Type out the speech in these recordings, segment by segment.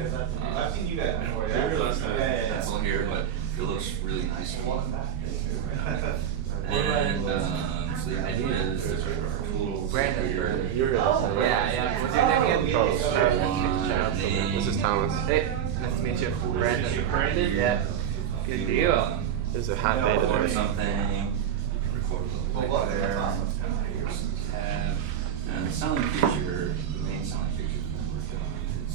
I've seen you guys before. That's all here, but it looks really nice to me. And so the idea is that there are tools Brandon. here. Yeah. What's your name again? This is Thomas. Hey, nice to meet you. Brandon. Yeah. Good deal. There's a hot day Or today. something. Record a little bit there. Here's some tab. And the selling feature, the main selling feature that we're doing is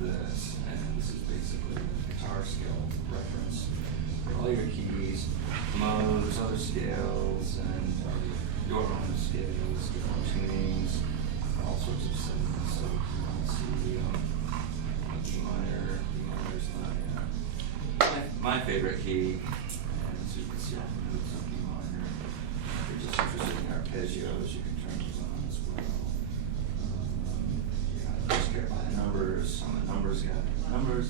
this. And this is basically a guitar scale reference for all your keys, modes, other scales, and your own scales, different tunings, all sorts of settings. So if you want to see a D minor is my favorite key. And so you can see all the moves on D minor. If you're just interested in arpeggios, you can turn those on as well. I just care about the numbers. Some of the numbers got numbers.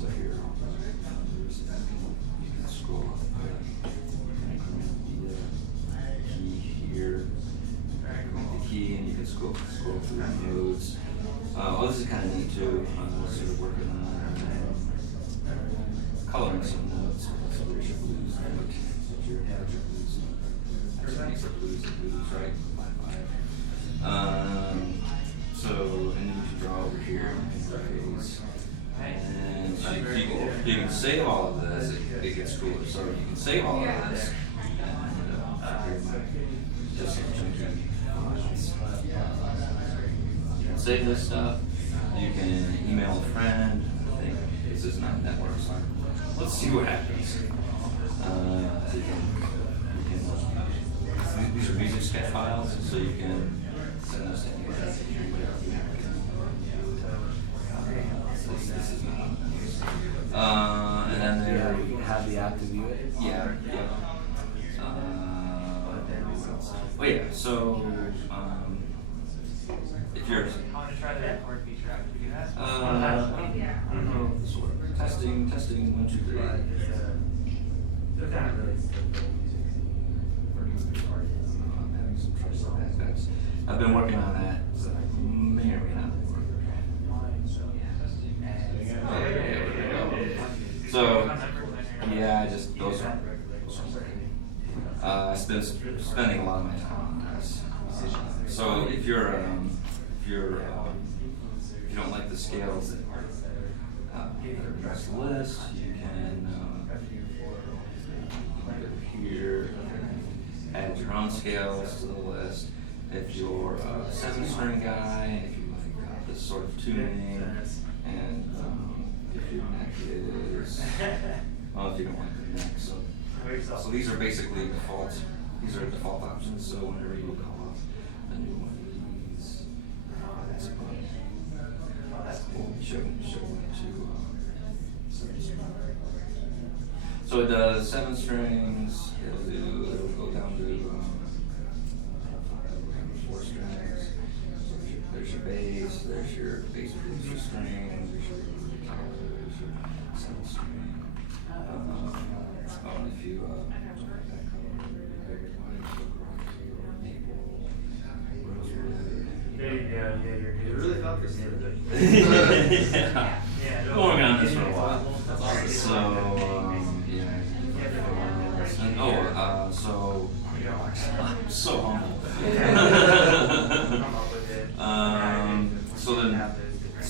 So here are all the numbers. You can scroll up there. Increment the key here. Increment the key, and you can scroll through the modes. This is kind of neat too. Sort of working on coloring some notes. So there's your blues note. Your blues note. Actually, these are blues and blues, right? 5/5. So, and then you can draw over here in phase. And you can save all of this. It gets cooler. So you can save all of this. And just some chunky files. You can save this stuff. You can email a friend. I think this is not network, so let's see what happens. These are music sketch files, so you can send those to anybody. This is not. And then there You have the app to view it. yeah. Oh yeah. So if you're I want to try the record feature after we do that. I don't know if this works. Testing, 1, 2, 3. They're kind of really I'm having some trouble with that. I've been working on that. So may or may not work. So yeah, I just those are I've been spending a lot of my time on this. So if you don't like the scales that are in the list, you can go here and add your own scales to the list. If you're a 7-string guy, if you like this sort of tuning, and if your neck is, well, if you don't like the neck, so these are basically default. These are default options. So whenever you call up a new one of these, that's cool. Show it to. So it does 7 strings. It'll go down to 4 strings. So there's your bass. There's your bass producer string. There's your guitar. There's your 7 string. And if you You really thought this through. yeah. Been working on this for a while. So, I'm so humble. So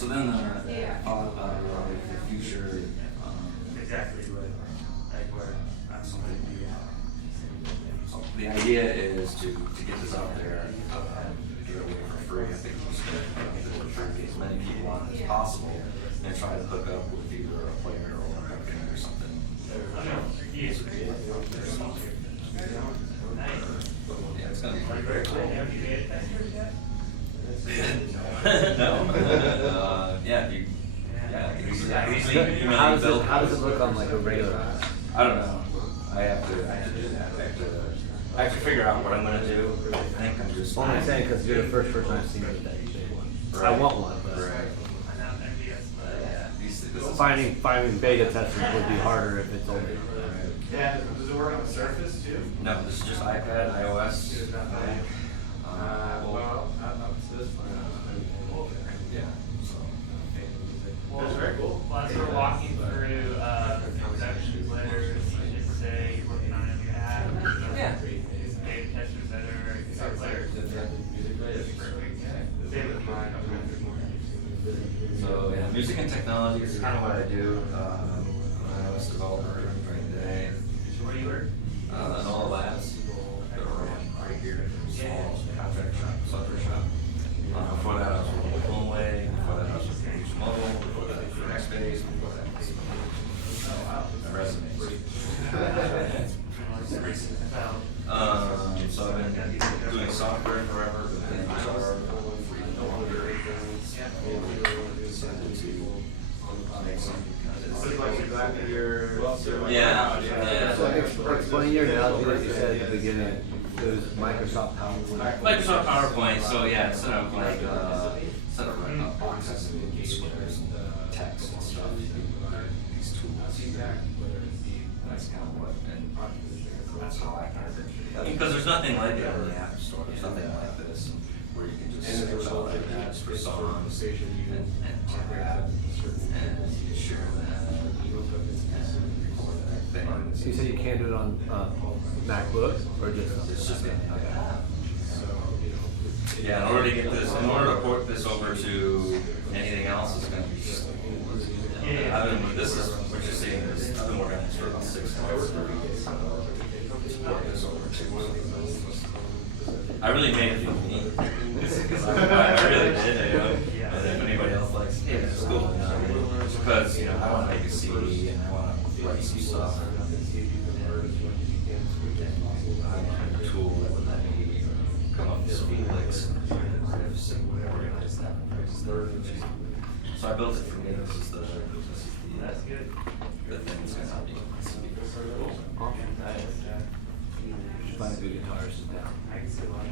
then the thought about the future. exactly like where I'm something. So the idea is to get this out there, give it away for free. I think we should get as many people on as possible and try to hook up with either a player or a company or something. Yeah, it's gonna be very cool. No. How does it look on like a regular? I don't know. I have to do that. I have to figure out what I'm gonna do. I think I'm just. Well, I'm saying because you're the first person I've seen with that big one. Right. I want one, but finding beta testers would be harder if it's only. Yeah, does it work on the Surface too? No, this is just iPad, iOS. Well, up to this point. Yeah. So. That's very cool. So yeah, music and technology is kind of what I do. I'm an iOS developer during the day. So where do you work? All labs. They're right here. Small contract shop, software shop. Before that I was working with Homeway. Before that I was working with Mobile. Before that I was with Xbase. Before that I was my resumes. So I've been doing software forever, but then I started no longer decided to make some yeah. So explain your analogy that you said at the beginning. It was Microsoft PowerPoint. Microsoft PowerPoint. So yeah, instead of like boxes and squares and text and stuff, these tools. That's kind of what, and that's how I kind of think. Because there's nothing like it in the App Store. There's nothing like this where you can just search out ideas for songs and tab and share that and record that thing. So you said you can't do it on MacBooks or just? It's just yeah, in order to get this, in order to port this over to anything else, it's going to be just. This is what you're seeing is I've been working on this for about 6 months. To port this over to. I really made it for me. I really did. And if anybody else likes, hey, it's cool. Because I want to make a CD and I want to write some stuff. A tool that would let me come up with some licks and organize that. So I built it for me. This is the That's good. the thing that's going to help you. Find a good guitarist down. I can see one.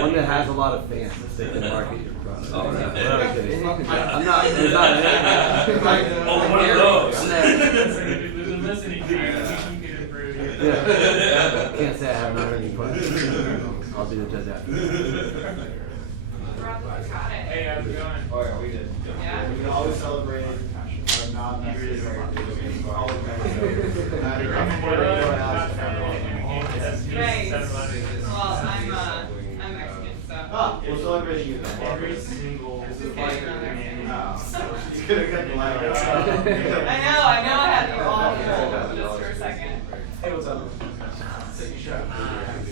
One that has a lot of fans that can market your product. Oh, yeah. No, I'm kidding. I'm not. There's not. Oh, one of those. We've been listening to you. We can improve you. Yeah. Can't say I have not heard any questions. I'll do the judge after. Hey, how's it going? Oh yeah, we did. Yeah. We can always celebrate our non-necessary. Right. Well, I'm Mexican, so. Ah, we're celebrating you then. Every single. You could have cut the line. I know I had you all fooled just for a second. Hey, what's up? Take a shot.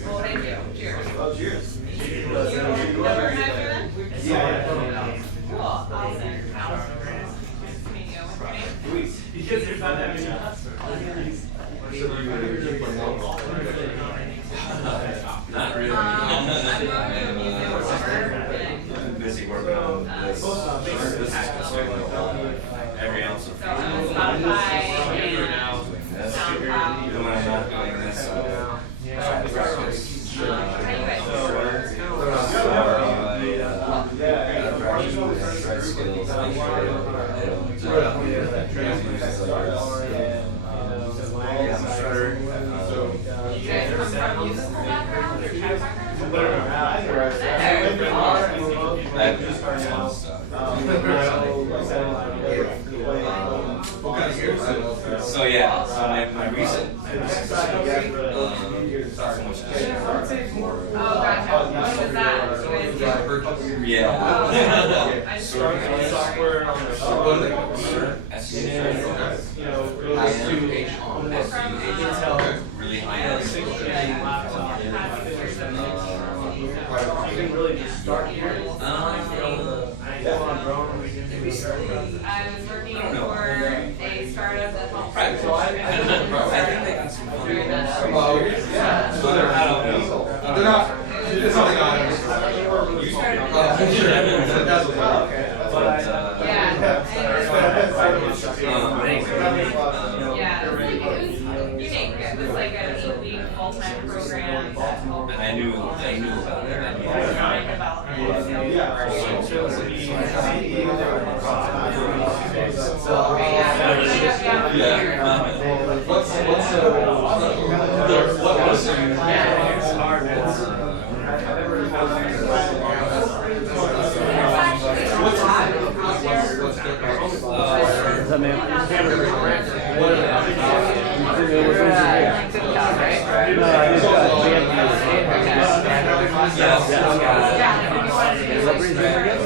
Well, thank you. Cheers. Oh, cheers. You never met her then? Yeah. Cool. Allison. Nice to meet you. What's your name? Luis. Because there's not that many. Not really. I'm a music lover. I'm busy working on this. This is every ounce of So I'm on Spotify and SoundCloud. even when I'm not doing this, I practice. How do you guys shred skills, make sure I don't use yeah, I'm a shredder. Do you guys come from musical backgrounds or track backgrounds? I have just fun stuff. So yeah, so my recent Oh, gotcha. When was that? You guys did? yeah. I just Software on the Really high end. You can really just start here. I was working for a startup that helps. Private. I think they got some fun. During that. I don't know. They're not. It's not like I. You started. That's okay. Yeah. But anyway, Yeah, it was unique. It was like an 8-week full-time program that helped. and I knew about it. I knew Design development. What brings you here again?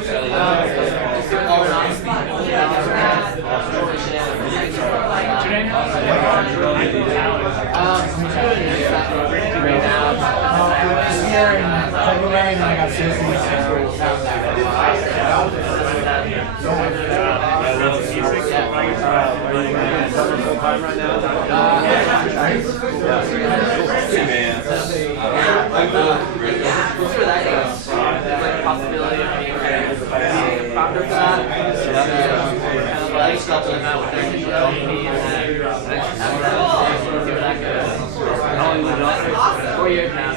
Here in February, and I got Disney, Full time right now? Possibility of being a founder for that. I just got to them out with their initial company and then see where that goes. How long have you been 4 years now.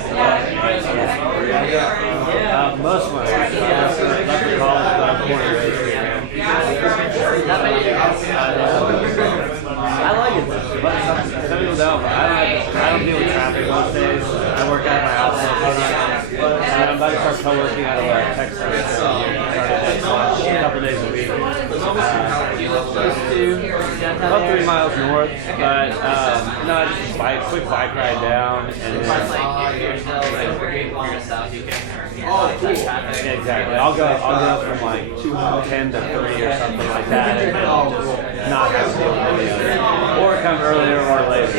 Most of my life. Left for college, but I'm born and raised here. I like it, but some people don't. I don't deal with traffic most days. I work out of my house most of the time. And I'm about to start co-working out of a tech center. A couple days a week. About 3 miles north, but no, just a quick bike ride down, and then yeah, exactly. I'll go from like 10 to 3 or something like that, and then I'll just not have to deal with any other, or come earlier or later.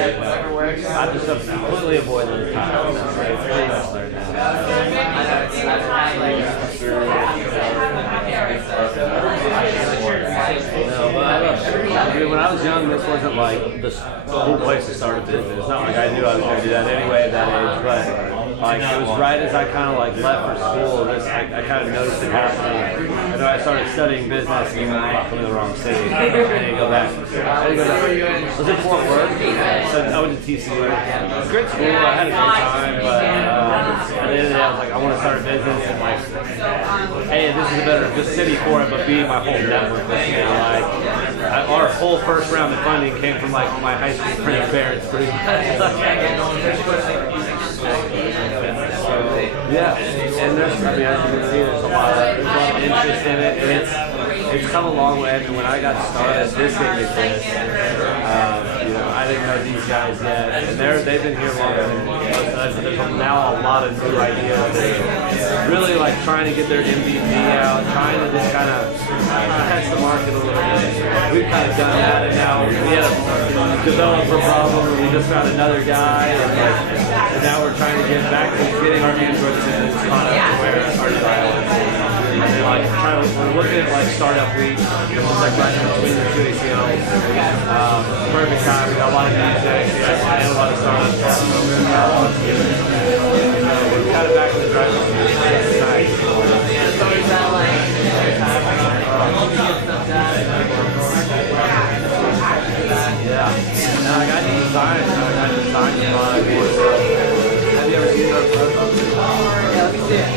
I just completely avoid those times. It's pretty much learned that. No, but when I was young, this wasn't like the cool place to start a business. It's not like I knew I was going to do that anyway at that age, but like it was right as I kind of like left for school. I kind of noticed it happening, and then I started studying business, and then I went to the wrong city. I didn't go back. I was in Fort Worth, so I went to TCU. It was great school. I had a great time, but at the end of the day, I was like, I want to start a business, and like, hey, this is a better city for it, but B, my whole network was here. Like, our whole first round of funding came from like my high school friends' parents, pretty much. So, yeah, and there's, I mean, as you can see, there's a lot of interest in it, and it's come a long way. I mean, when I got started, this didn't exist. I didn't know these guys yet, and they've been here longer than most of us. There's now a lot of new ideas. Really like trying to get their MVP out, trying to just kind of test the market a little bit. We've kind of done that, and now we had a developer problem, and we just found another guy, and now we're trying to get back to getting our Android systems caught up to where our desire is. And then like we're looking at like startup week, it's like right in between the two ACLs. Perfect time. We got a lot of music and a lot of startups. We're kind of back in the driver's seat. It's nice. Yeah. No, I got new designs. I got designs in mind. Have you ever seen those photos? Yeah, let me see it.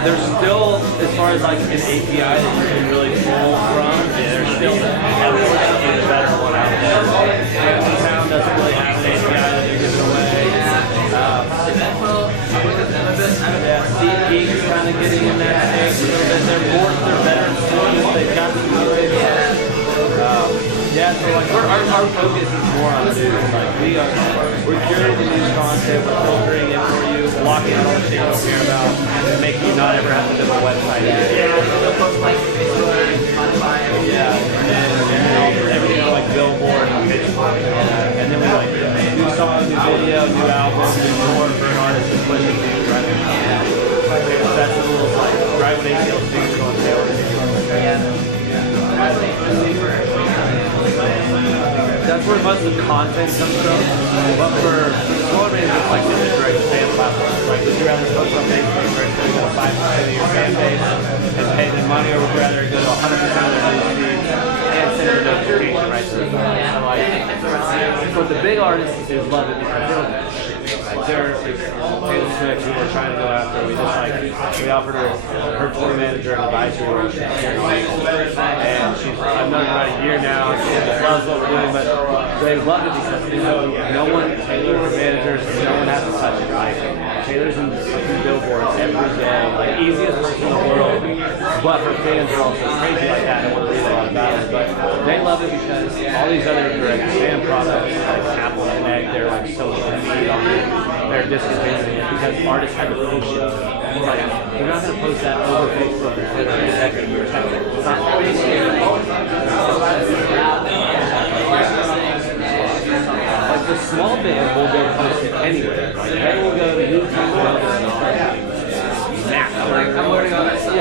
There's still, as far as like an API that you can really pull from, there's still unfortunately the better one out there. Town doesn't really have an API that they're giving away. Geeks kind of getting in that space a little bit. They're better in sports. They've got some good. Yeah, so like our focus is more on news. Like we're curating news content, we're filtering it for you, blocking out all the shit you don't care about, and making you not ever have to build a website again. Yeah, and everything like Billboard and Pitchfork. And then we like new song, new video, new album, new tour for an artist to push it to driving festivals like driving ATL Studios on sale. That's where most of the content comes from. But for smaller bands, it's like the direct fan platforms. Like, would you rather post on Facebook where it's 5% of your fan base But the big artists is love it because they don't get shit. Like Taylor Swift, who we're trying to go after, we offered her tour manager an advisory role. And I've known her about a year now. She loves what we're doing, but they love it because no one, Taylor, her managers, no one has to touch it. Like Taylor's in fucking billboards every day, like easiest person in the world. But her fans are also crazy like that. I don't want to read a lot about it, but they love it because all these other direct fan products like Apple Connect, they're like social feed on their distribution because artists had to post it. Like, they're not going to post that over Facebook or Twitter. It's not like the small band will go post it anyway. Like, they will go to YouTube I'm learning all that stuff.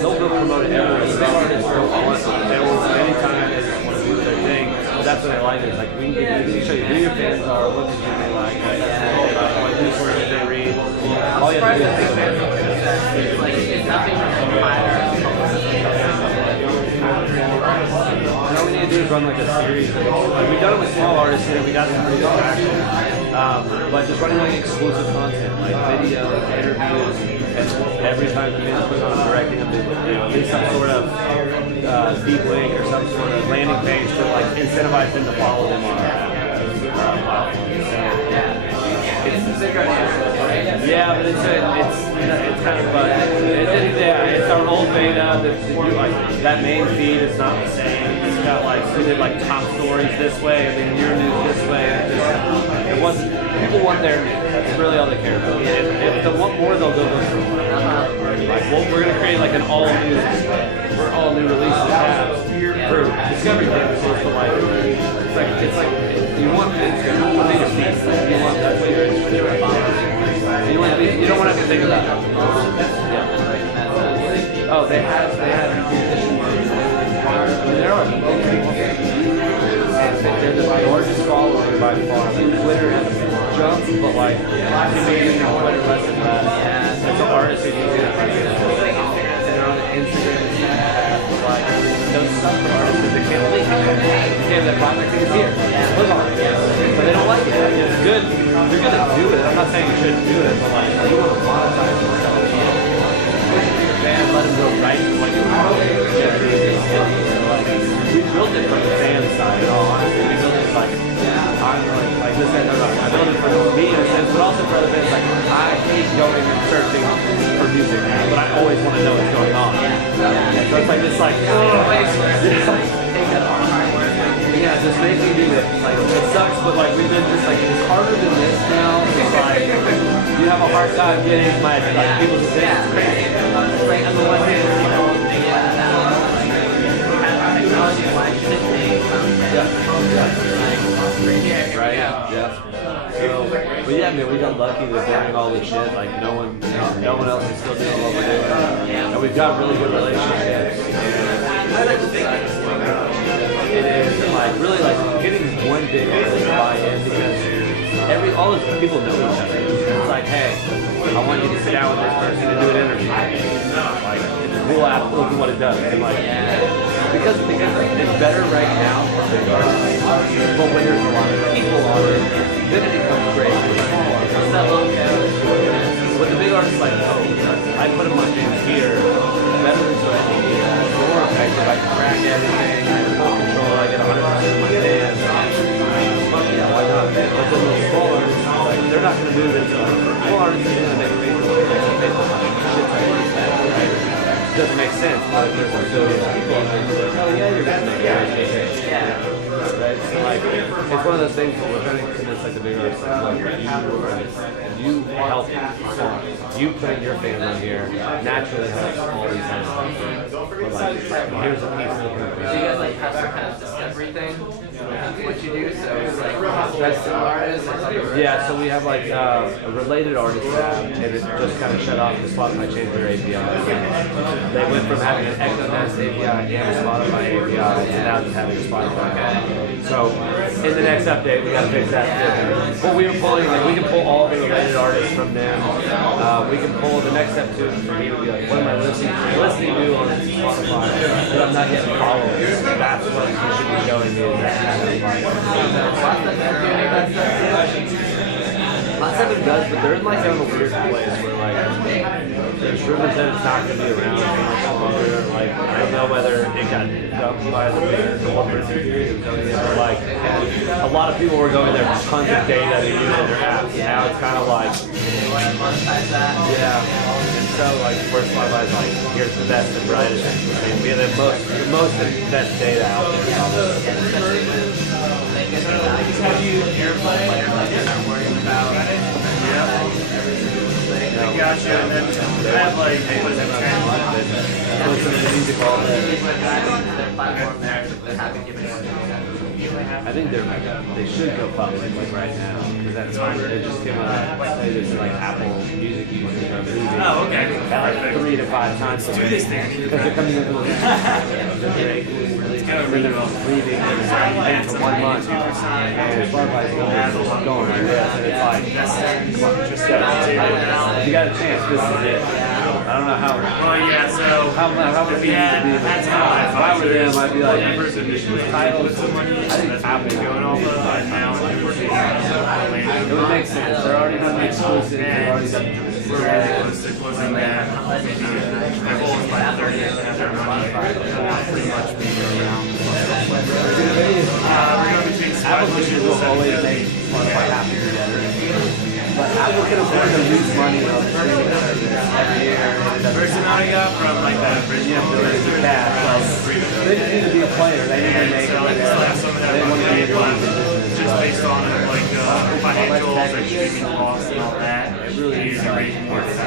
They'll go promote it everywhere. The artists don't want anytime they just want to do their thing. That's what I like. It's like we can show you who your fans are, what music they like, what newsletters they read. All you have to do is like it's nothing higher. all we need to do is run like a series. Like we've done it with small artists and we got some pretty good traction. But just running like exclusive content, like videos, interviews, and every time the band puts on directing them, at least some sort of deep link or some sort of landing page to like incentivize them to follow them on our platform. Yeah, but it's kind of it's our old beta. That main feed is not the same. It's got like we did like top stories this way and then your news this way. It wasn't. People want their news. That's really all they care about. If they want more, they'll go look for more. Like we're gonna create like an all new releases tabs for discovery things. So like it's like you want it's your feed. You want that's what you're interested in. You don't want to have to think about it. Yeah. Oh, they had they're the largest following by far. Like Twitter has jumped, but like Canadian Twitter less and less. It's an artist who uses it. They're on Instagram and Snapchat. Like those sub artists that they can't leave. Okay, that project is here. Look on it. But they don't like it. Like, it's good. You're gonna do it. I'm not saying you shouldn't do it, but like you want to monetize yourself. Band, let them go right to what you want. We built it from the fan side, in all honesty. We built it like this and I built it for me in a sense, but also for other bands. Like I hate going and searching for music now, but I always want to know what's going on. So it's like this, just make me do this. Like it sucks, but like we've been just like it's harder than this now. It's like you have a hard time getting my people's attention. It's crazy. Like on the one hand, technology wise should take Right? Yeah. So, but yeah, man, we got lucky that during all this shit, like no one else is still doing what we're doing, and we've got really good relationships. It is like really like getting one big artist to buy in because all those people know each other. It's like, hey, I want you to sit down with this person and do an interview. Like, it's a cool app, look at what it does. And like, because it's better right now for big artists, but when there's a lot of people on it, then it becomes great for the small artists. It's that little but the big artists like, oh, I put my fans here, better than so more effective. I can track everything, I have full control, I get 100% of my fans. Fuck yeah, why not? But then the small artists, like, they're not going to move into small artists are going to make Facebook. It doesn't make sense, but if there's a billion people on there, you're like, oh yeah, you're going to make it. Right? So like, it's one of those things where we're trying to convince like the big artists, like you help you putting your fans on here naturally helps all these kind of stuff. But like, here's a piece of the do you guys like have some kind of discovery thing? What you do, so it's like best artists. Yeah, so we have like a related artist tab, and it just kind of shut off the Spotify changed their API. They went from having an Echo-Nest API and a Spotify API to now just having a Spotify. So in the next update, we got to fix that too. But we were pulling, like, we can pull all the related artists from them. We can pull the next step too for me to be like, what am I listening to on quantify it, but I'm not getting followers. That's what you should be showing me. Is that kind of Lots of it does, but they're like in a weird place where like there's rumors that it's not going to be around for much longer. Like I don't know whether it got dumped by the bigger corporates but like a lot of people were going there with tons of data to use in their apps. And now it's kind of like yeah. And so like first Spotify's like here's the best and brightest. I mean, we have the most and best data out there. Have you airplay? I'm worrying about it. Yeah. I gotcha. And then I have like, what is it, 10? Listen to the music all day. I think they should go public like right now because that's fine. They just came out there's like Apple Music users are moving. Oh, okay. At like 3 to 5 times. Let's do this thing. Because they're coming into the break. Leaving for 1 month. And Spotify's going like this. And it's like, if you got a chance, this is it. I don't know how. Well, yeah, so. How would it be? That's how I If I were them, I'd be like, members initially titles. put some money I think that's Apple going off of, and now we're working it would make sense. They're already done the exclusive. They've already done we're really close to closing that. Maybe my goal is by 30 to have their money pretty much be around. We're going between Apple features will always make Spotify happy together. But Apple can afford to lose money on the streaming service every year. The first amount I got from like that original They just need to be a player. They need to make it. They want to be in the business. Just based on like financials, like streaming loss and all that. It really is raising more than a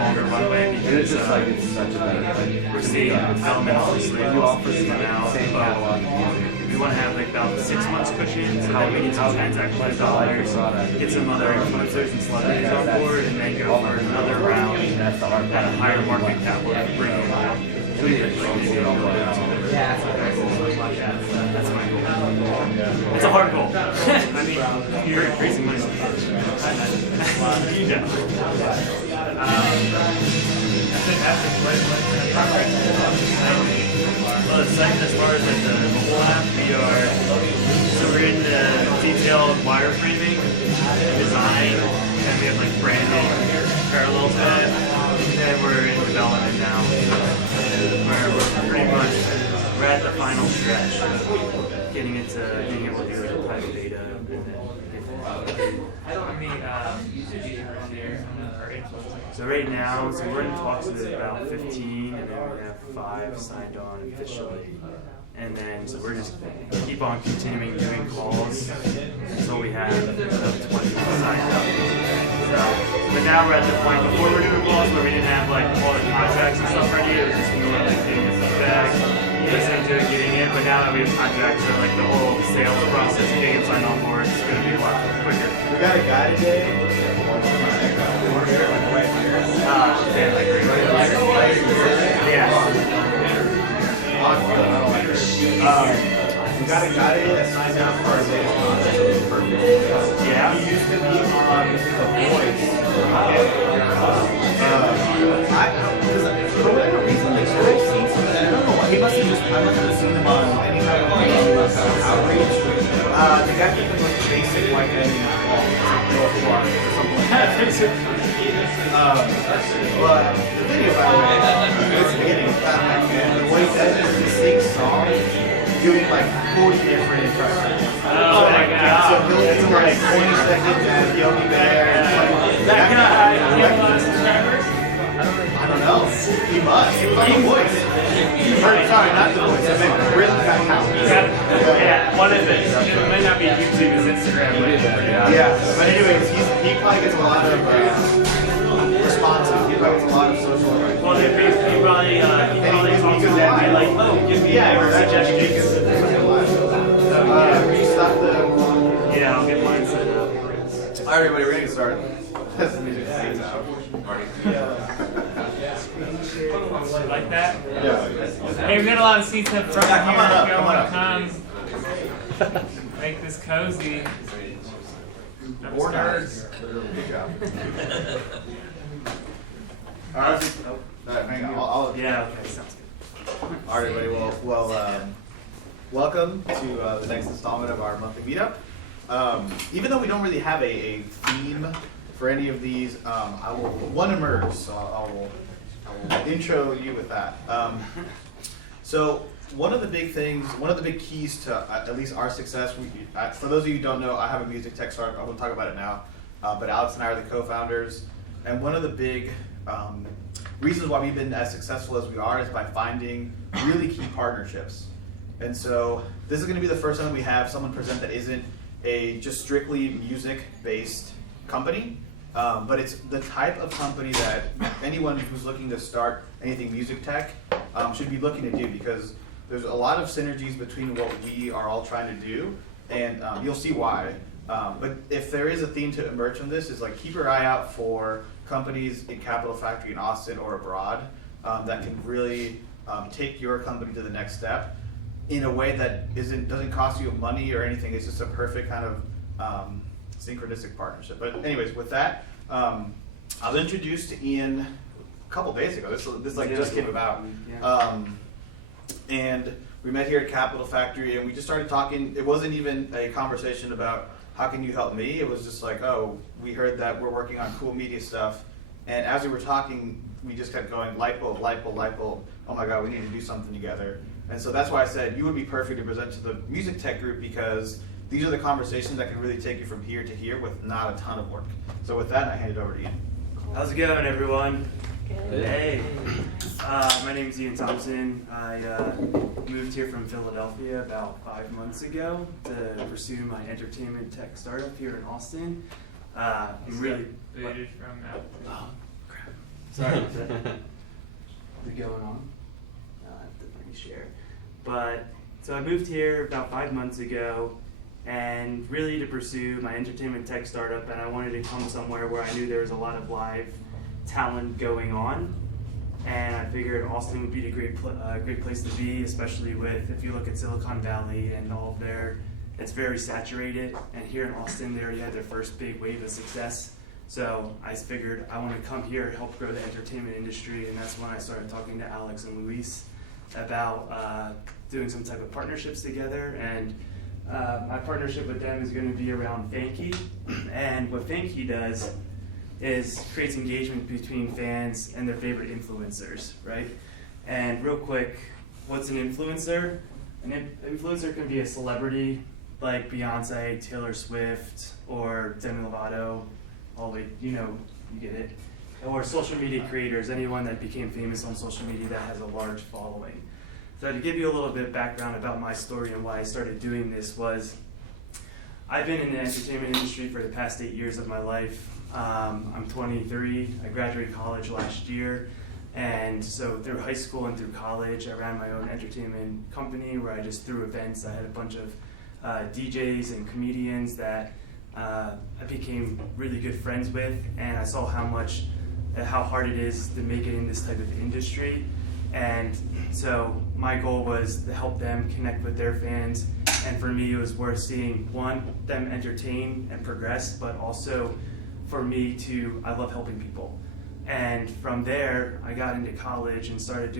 longer runway because It's just like it's such a better thing. we're seeing development obviously You offer come out, same but catalog of music. we want to have like about 6 months cushion so that we get some transactional dollars, get some other influencers and celebrities on board, and then go for another round That's the hard at a part. higher market cap where we bring in out. That's my goal. It's a hard goal. I mean, you're increasing my you know. Well, it's like as far as like the mobile app, we're in the detailed wireframing and design, and we have like branding parallel to it, and we're in development now. We're pretty much we're at the final stretch of getting it to being able to do like private data and then so right now, so we're in talks with about 15, and then we have 5 signed on officially. And then, so we're just keep on continuing doing calls until we have 20 signed up. So, but now we're at the point, before we're doing calls where we didn't have like all the contracts and stuff ready, it was just more like getting the feedback, listening to it, getting it. But now that we have contracts, so like the whole sales process, getting it signed on board, it's going to be a lot quicker. We got a guy today. We got a guy today that signed up for our data sponsor. Yeah. He used to be on The Voice. For whatever reason, like, I've seen something. I don't know why. He must have just, I must have seen him on any kind of outreach. The guy gave him like basic, like a North Park or something like that. But the video, by the way, it's getting and what he does is he sings songs doing like 40 different impressions. Oh my God. So he'll do like 20 seconds as Yogi Bear. That guy, he has a lot of subscribers? I don't know. He must. He was on The Voice. Sorry, not The Voice. I meant Really Got House. Yeah, what is it? It might not be YouTube, it's Instagram. Yeah, but anyways, he probably gets a lot of responses. He probably gets a lot of social. Well, he probably talks to them and be like, oh, give me your suggestions. Can you stop the... Yeah, I'll get mine set up. Alright, everybody, we're gonna get started. That's the music fades out. Like that? Yeah. Hey, we got a lot of seats up front Yeah, come here. on up, If come y'all on want to come, make this cozy. Or nerds. Good job. Alright, hang on. I'll Yeah, okay, sounds good. All right, everybody. Welcome to the next installment of our monthly meetup. Even though we don't really have a theme for any of these, I will one emerge, so I will intro you with that. So one of the big things, one of the big keys to at least our success, for those of you who don't know, I have a music tech startup. I won't talk about it now, but Alex and I are the co-founders, and one of the big reasons why we've been as successful as we are is by finding really key partnerships. And so this is going to be the first time we have someone present that isn't a just strictly music-based company, but it's the type of company that anyone who's looking to start anything music tech should be looking to do, because there's a lot of synergies between what we are all trying to do, and you'll see why. But if there is a theme to emerge from this, is like keep your eye out for companies in Capital Factory in Austin or abroad that can really take your company to the next step in a way that doesn't cost you money or anything. It's just a perfect kind of synchronistic partnership. But anyways, with that, I was introduced to Ian a couple days ago. This like just came about, and we met here at Capital Factory, and we just started talking. It wasn't even a conversation about how can you help me. It was just like, oh, we heard that we're working on cool media stuff, and as we were talking, we just kept going, light bulb, light bulb, light bulb. Oh my God, we need to do something together. And so that's why I said you would be perfect to present to the music tech group, because these are the conversations that can really take you from here to here with not a ton of work. So with that, I hand it over to Ian. How's it going, everyone? Good. Hey. My name is Ian Thompson. I moved here from Philadelphia about 5 months ago to pursue my entertainment tech startup here in Austin. I'm really booted from Apple. Oh, crap. Sorry. Is it going on? I have to let me share. But so I moved here about 5 months ago, and really to pursue my entertainment tech startup, and I wanted to come somewhere where I knew there was a lot of live talent going on, and I figured Austin would be a great place to be, especially with, if you look at Silicon Valley and all of it's very saturated, and here in Austin they already had their first big wave of success. So I figured I want to come here and help grow the entertainment industry, and that's when I started talking to Alex and Luis about doing some type of partnerships together. And my partnership with them is going to be around Fanky, and what Fanky does is creates engagement between fans and their favorite influencers, right? And real quick, what's an influencer? An influencer can be a celebrity like Beyonce, Taylor Swift, or Demi Lovato, you get it. Or social media creators, anyone that became famous on social media that has a large following. So to give you a little bit of background about my story and why I started doing this was, I've been in the entertainment industry for the past 8 years of my life. I'm 23, I graduated college last year, and so through high school and through college, I ran my own entertainment company where I just threw events. I had a bunch of DJs and comedians that I became really good friends with, and I saw how hard it is to make it in this type of industry. And so my goal was to help them connect with their fans, and for me it was worth seeing, one, them entertain and progress, but also for me I love helping people. And from there, I got into college and started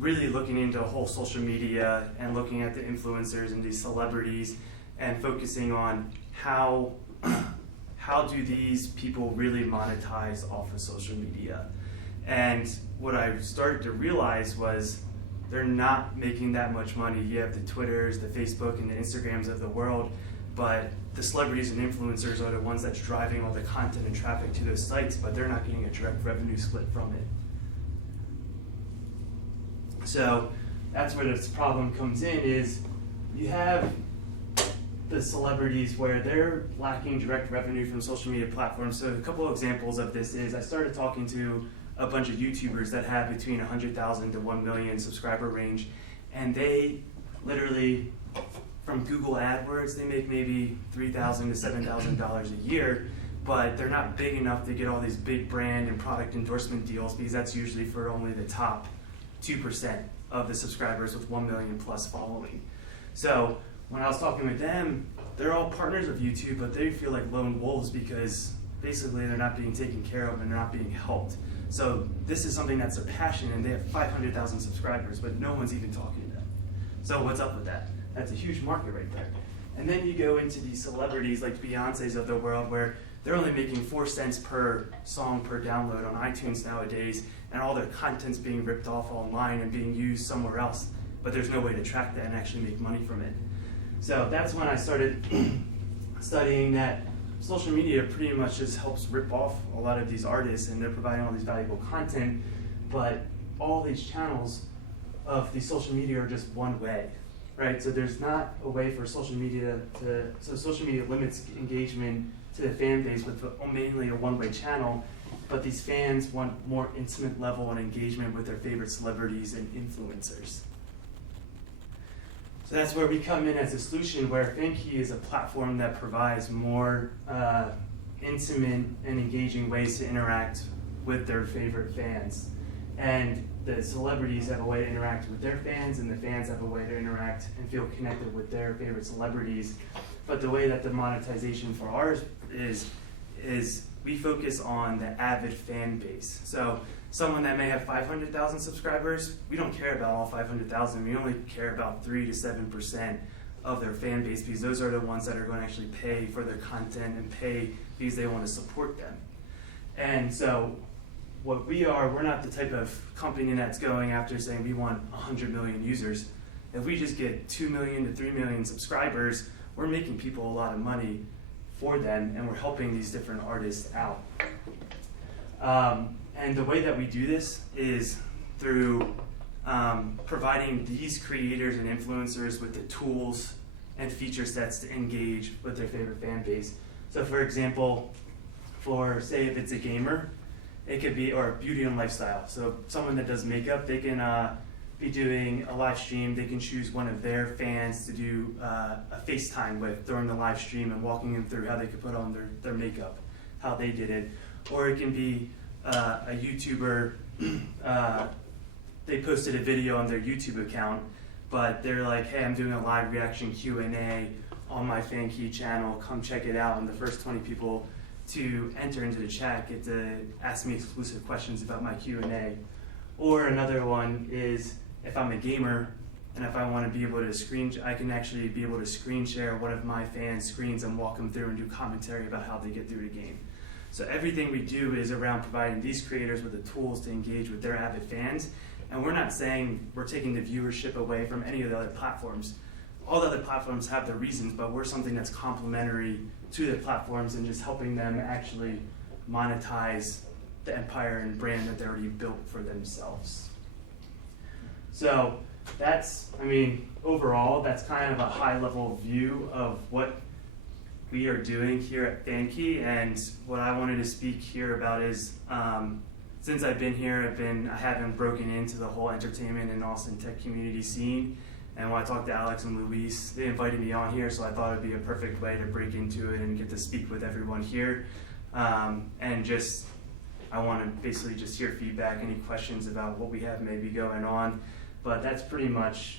really looking into whole social media and looking at the influencers and these celebrities and focusing on how do these people really monetize off of social media. And what I started to realize was they're not making that much money. You have the Twitters, the Facebook, and the Instagrams of the world, but the celebrities and influencers are the ones that's driving all the content and traffic to those sites, but they're not getting a direct revenue split from it. So that's where this problem comes in, is you have the celebrities where they're lacking direct revenue from social media platforms. So a couple of examples of this is I started talking to a bunch of YouTubers that have between 100,000 to 1 million subscriber range, and they literally, from Google AdWords, they make maybe $3,000 to $7,000 a year, but they're not big enough to get all these big brand and product endorsement deals, because that's usually for only the top 2% of the subscribers with 1 million plus following. So when I was talking with them, they're all partners of YouTube, but they feel like lone wolves because basically they're not being taken care of and they're not being helped. So this is something that's their passion, and they have 500,000 subscribers, but no one's even talking to them. So what's up with that? That's a huge market right there. And then you go into these celebrities like Beyonce's of the world, where they're only making 4 cents per song per download on iTunes nowadays, and all their content's being ripped off online and being used somewhere else, but there's no way to track that and actually make money from it. So that's when I started studying that social media pretty much just helps rip off a lot of these artists, and they're providing all these valuable content, but all these channels of the social media are just one way, right? So there's not a way for social media so social media limits engagement to the fan base with mainly a one-way channel, but these fans want more intimate level and engagement with their favorite celebrities and influencers. So that's where we come in as a solution, where FanKey is a platform that provides more intimate and engaging ways to interact with their favorite fans. And the celebrities have a way to interact with their fans, and the fans have a way to interact and feel connected with their favorite celebrities. But the way that the monetization for ours is we focus on the avid fan base. So someone that may have 500,000 subscribers, we don't care about all 500,000. We only care about 3 to 7% of their fan base, because those are the ones that are going to actually pay for their content and pay because they want to support them. And so what we're not the type of company that's going after saying we want 100 million users. If we just get 2 million to 3 million subscribers, we're making people a lot of money for them, and we're helping these different artists out. And the way that we do this is through providing these creators and influencers with the tools and feature sets to engage with their favorite fan base. So for example, say if it's a gamer, it could be, or beauty and lifestyle. So someone that does makeup, they can be doing a live stream. They can choose one of their fans to do a FaceTime with during the live stream, and walking them through how they could put on their makeup, how they did it. Or it can be a YouTuber, they posted a video on their YouTube account, but they're like, hey, I'm doing a live reaction Q&A on my FanKey channel, come check it out. And the first 20 people to enter into the chat get to ask me exclusive questions about my Q&A. Or another one is, if I'm a gamer, and if I want to be able to I can actually be able to screen share one of my fans' screens and walk them through and do commentary about how they get through the game. So everything we do is around providing these creators with the tools to engage with their avid fans. And we're not saying we're taking the viewership away from any of the other platforms. All the other platforms have their reasons, but we're something that's complementary to the platforms and just helping them actually monetize the empire and brand that they already built for themselves. So overall, that's kind of a high-level view of what we are doing here at FanKey. And what I wanted to speak here about is, since I've been here, I haven't broken into the whole entertainment and Austin tech community scene. And when I talked to Alex and Luis, they invited me on here, so I thought it'd be a perfect way to break into it and get to speak with everyone here. I want to basically just hear feedback, any questions about what we have maybe going on. But that's pretty much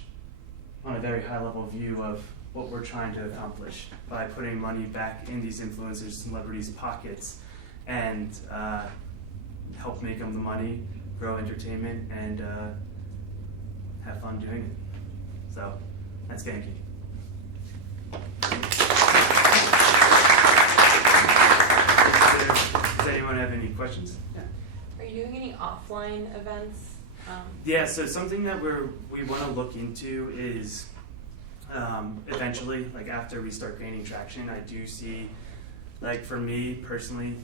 on a very high level view of what we're trying to accomplish by putting money back in these influencers, celebrities' pockets, and help make them the money, grow entertainment, and have fun doing it. So that's FanKey. Does anyone have any questions? Yeah. Are you doing any offline events? Yeah, so something that we want to look into is eventually, like after we start gaining traction, I do see, like for me personally,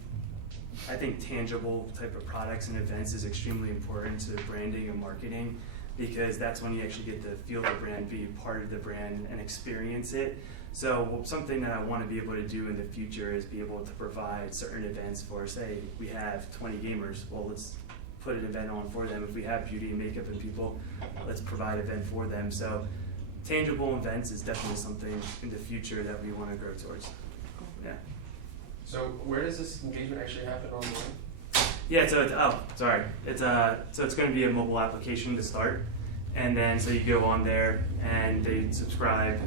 I think tangible type of products and events is extremely important to branding and marketing, because that's when you actually get to feel the brand, be part of the brand, and experience it. So something that I want to be able to do in the future is be able to provide certain events for, say, we have 20 gamers. Well, let's put an event on for them. If we have beauty and makeup and people, let's provide an event for them. So tangible events is definitely something in the future that we want to grow towards. Yeah. So where does this engagement actually happen online? Yeah, so it's going to be a mobile application to start, and then so you go on there and they subscribe.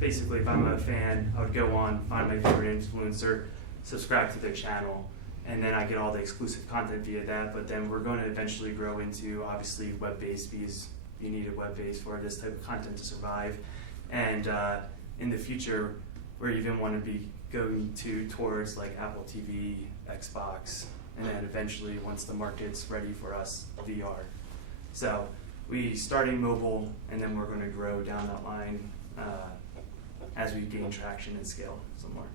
Basically, if I'm a fan, I would go on, find my favorite influencer, subscribe to their channel, and then I get all the exclusive content via that. But then we're going to eventually grow into obviously web-based, because you need a web-based for this type of content to survive. And in the future, we even want to be going towards like Apple TV, Xbox, and then eventually, once the market's ready for us, VR. So we starting mobile, and then we're going to grow down that line as we gain traction and scale some more.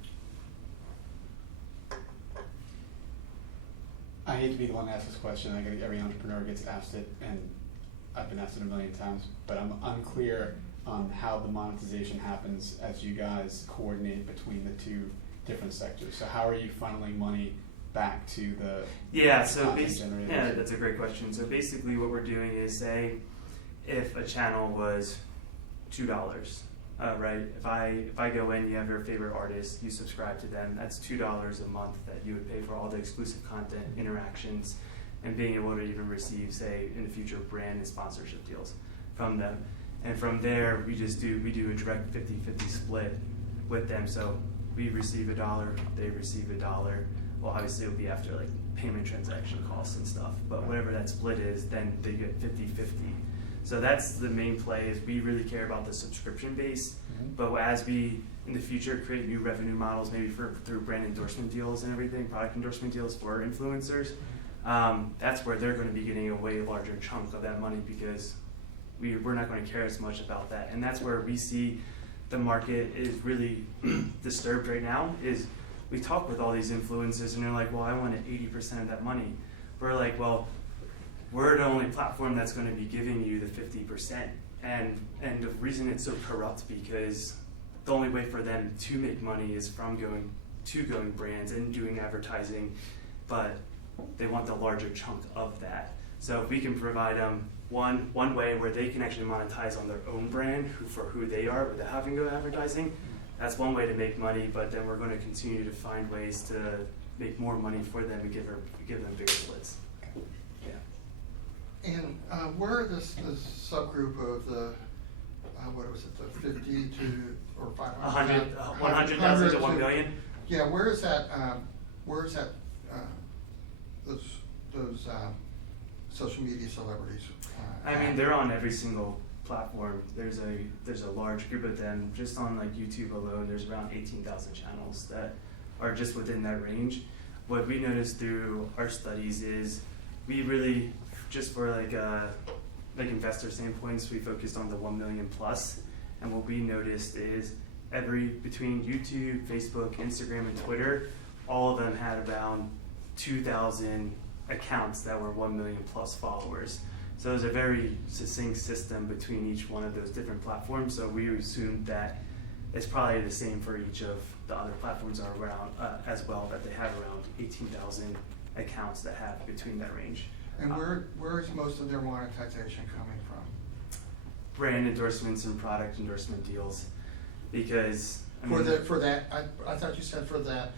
I hate to be the one to ask this question. I get every entrepreneur gets asked it, and I've been asked it a million times, but I'm unclear on how the monetization happens as you guys coordinate between the two different sectors. So how are you funneling money back to the content generators? Yeah, that's a great question. So basically what we're doing is, say if a channel was $2, right? If I go in, you have your favorite artist, you subscribe to them, that's $2 a month that you would pay for all the exclusive content, interactions, and being able to even receive, say, in the future, brand and sponsorship deals from them. And from there, we do a direct 50-50 split with them. So we receive $1, they receive $1. Well, obviously it'll be after like payment transaction costs and stuff, but whatever that split is, then they get 50-50. So that's the main play, is we really care about the subscription base, but as we, in the future, create new revenue models, maybe through brand endorsement deals and everything, product endorsement deals for influencers, that's where they're going to be getting a way larger chunk of that money, because we're not going to care as much about that. And that's where we see the market is really disturbed right now, is we talk with all these influencers and they're like, well, I wanted 80% of that money. We're like, well, we're the only platform that's going to be giving you the 50%. And the reason it's so corrupt, because the only way for them to make money is from going brands and doing advertising, but they want the larger chunk of that. So if we can provide them one way where they can actually monetize on their own brand for who they are without having to go advertising, that's one way to make money. But then we're going to continue to find ways to make more money for them and give them bigger splits. Yeah. And where this subgroup of the what was it, the 50 to or 500, 100,000 to 1 million? Yeah, where is that? Those social media celebrities? I mean, they're on every single platform. There's a large group of them. Just on like YouTube alone, there's around 18,000 channels that are just within that range. What we noticed through our studies is we really, just for like investor standpoints, we focused on the 1 million plus. And what we noticed is between YouTube, Facebook, Instagram, and Twitter, all of them had around 2,000 accounts that were 1 million plus followers. So there's a very succinct system between each one of those different platforms. So we assumed that it's probably the same for each of the other platforms are around as well, that they have around 18,000 accounts that have between that range. And where is most of their monetization coming from? Brand endorsements and product endorsement deals, because for that, I thought you said for that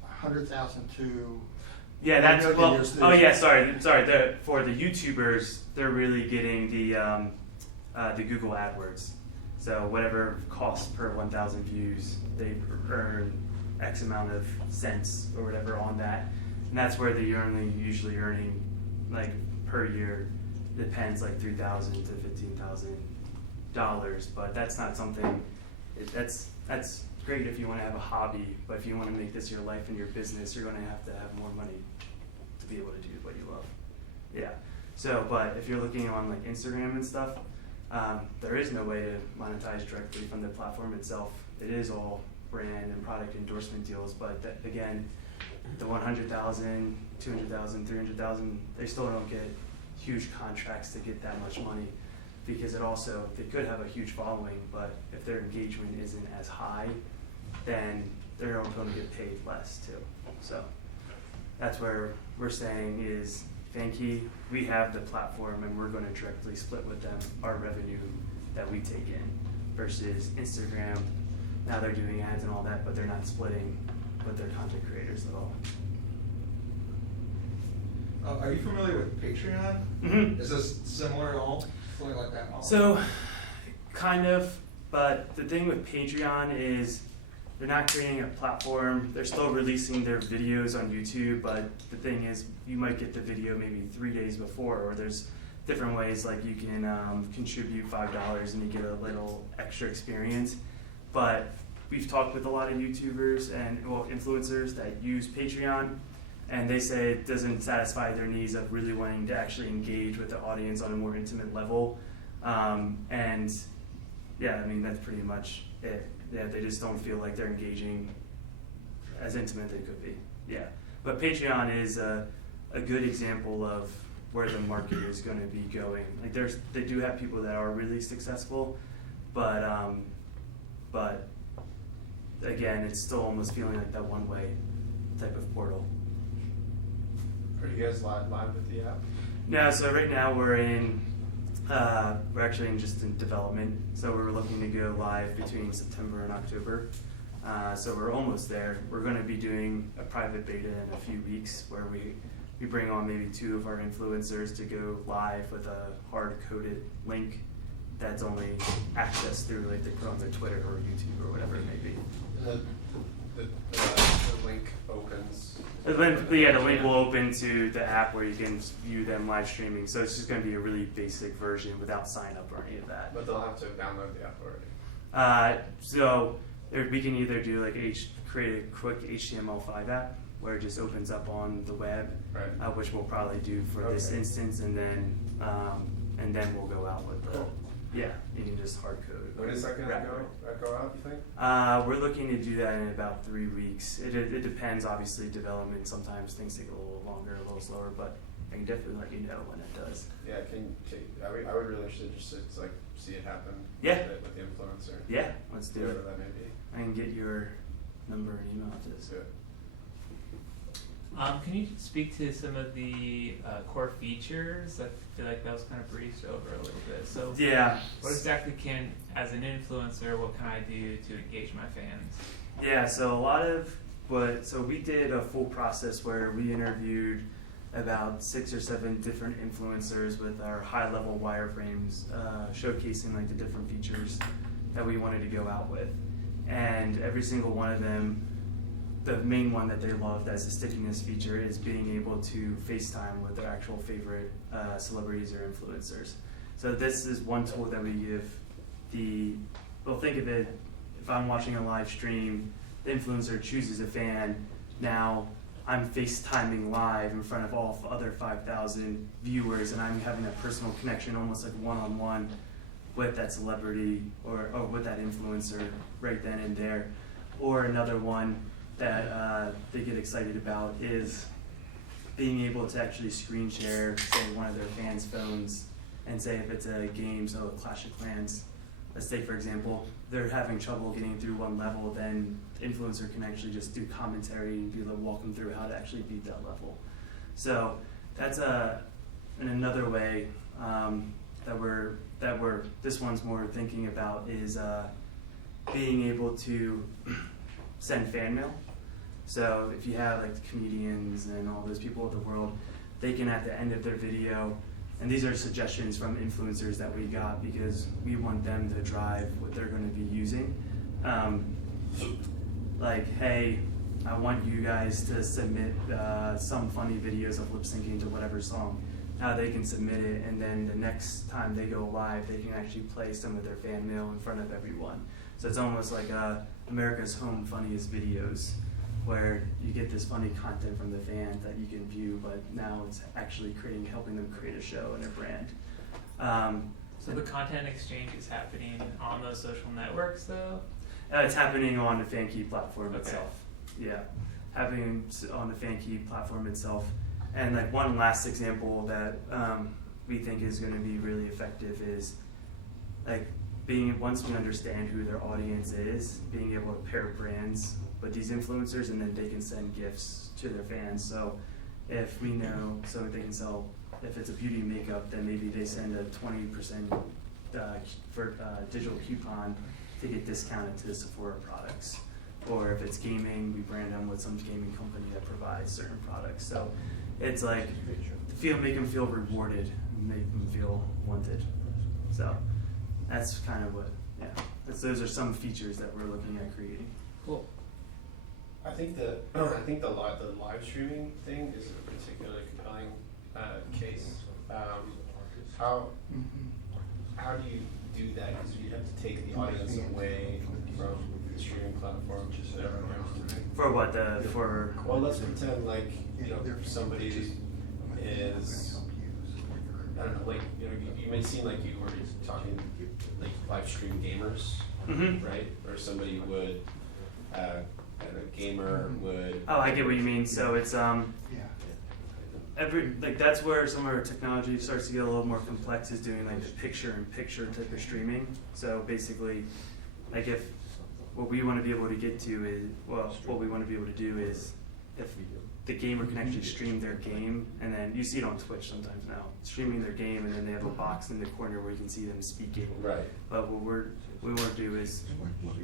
100,000 to. Yeah, that's well. Oh yeah, sorry. For the YouTubers, they're really getting the Google AdWords. So whatever costs per 1,000 views, they earn X amount of cents or whatever on that, and that's where they're usually earning like per year. Depends, like $3,000 to $15,000. But that's not something. That's great if you want to have a hobby, but if you want to make this your life and your business, you're going to have more money to be able to do what you love. Yeah. So, but if you're looking on like Instagram and stuff, there is no way to monetize directly from the platform itself. It is all brand and product endorsement deals, but again, the 100,000, 200,000, 300,000, they still don't get huge contracts to get that much money, because they could have a huge following, but if their engagement isn't as high, then they're going to get paid less too. So that's where we're saying is, Fanky, we have the platform and we're going to directly split with them our revenue that we take in, versus Instagram. Now they're doing ads and all that, but they're not splitting with their content creators at all. Are you familiar with Patreon? Mm-hmm. Is this similar at all? Something like that? So, kind of, but the thing with Patreon is they're not creating a platform. They're still releasing their videos on YouTube, but the thing is, you might get the video maybe 3 days before, or there's different ways, like you can contribute $5 and you get a little extra experience. But we've talked with a lot of YouTubers and influencers that use Patreon, and they say it doesn't satisfy their needs of really wanting to actually engage with the audience on a more intimate level. And yeah, I mean, that's pretty much it. Yeah, they just don't feel like they're engaging as intimate as they could be. Yeah, but Patreon is a good example of where the market is going to be going. Like they do have people that are really successful, but again, it's still almost feeling like that one-way type of portal. Are you guys live with the app? No, so right now we're actually just in development. So we're looking to go live between September and October. So we're almost there. We're going to be doing a private beta in a few weeks where we bring on maybe 2 of our influencers to go live with a hard-coded link that's only accessed through, like, they put on their Twitter or YouTube or whatever it may be. The link opens. The link will open to the app where you can view them live streaming. So it's just going to be a really basic version without sign up or any of that. But they'll have to download the app already. So we can either do like create a quick HTML5 app where it just opens up on the web, right. Which we'll probably do for this instance, and then we'll go out with the you can just hard code. When is that going to go out, you think? We're looking to do that in about 3 weeks. It depends, obviously, development. Sometimes things take a little longer, a little slower, but I can definitely let you know when it does. Yeah, I would really interested just to like see it happen. Yeah. With the influencer. Yeah, let's do whatever it. that may be. I can get your number and email to this. Good. Can you speak to some of the core features? I feel like that was kind of breezed over a little bit. So yeah, what exactly as an influencer, what can I do to engage my fans? Yeah, so so we did a full process where we interviewed about 6 or 7 different influencers with our high-level wireframes, showcasing like the different features that we wanted to go out with, and every single one of them. The main one that they loved as a stickiness feature is being able to FaceTime with their actual favorite celebrities or influencers. So this is one tool that we give think of it, if I'm watching a live stream, the influencer chooses a fan, now I'm FaceTiming live in front of all other 5,000 viewers, and I'm having a personal connection, almost like one-on-one with that celebrity or with that influencer right then and there. Or another one that they get excited about is being able to actually screen share, say, one of their fans' phones, and say if it's a game, so Clash of Clans, let's say, for example, they're having trouble getting through one level, then the influencer can actually just do commentary and be able to walk them through how to actually beat that level. So that's another way this one's more thinking about is being able to send fan mail. So if you have like the comedians and all those people of the world, they can at the end of their video, and these are suggestions from influencers that we got because we want them to drive what they're going to be using. Like, hey, I want you guys to submit some funny videos of lip syncing to whatever song. Now they can submit it, and then the next time they go live, they can actually play some of their fan mail in front of everyone. So it's almost like America's Home Funniest Videos, where you get this funny content from the fans that you can view, but now it's actually helping them create a show and a brand. So the content exchange is happening on those social networks, though? It's happening on the FanKey platform itself. Yeah, happening on the FanKey platform itself. And like one last example that we think is going to be really effective is like once we understand who their audience is, being able to pair brands with these influencers, and then they can send gifts to their fans. So if we know, so they can sell, if it's a beauty and makeup, then maybe they send a 20% digital coupon to get discounted to the Sephora products. Or if it's gaming, we brand them with some gaming company that provides certain products. So it's like make them feel rewarded, make them feel wanted. So that's kind of those are some features that we're looking at creating. Cool. I think the live streaming thing is a particularly compelling case. How do you do that? Because you have to take the audience away from the streaming platform. For what for? Well, let's pretend like somebody is. I don't know, like you may seem like you were talking like live stream gamers, right? Or somebody would. A gamer would. Oh, I get what you mean. So it's that's where some of our technology starts to get a little more complex. Is doing like the picture-in-picture type of streaming. So basically, like if what we want to be able to get to is what we want to be able to do is if the gamer can actually stream their game, and then you see it on Twitch sometimes now, streaming their game, and then they have a box in the corner where you can see them speaking. Right. But what we want to do is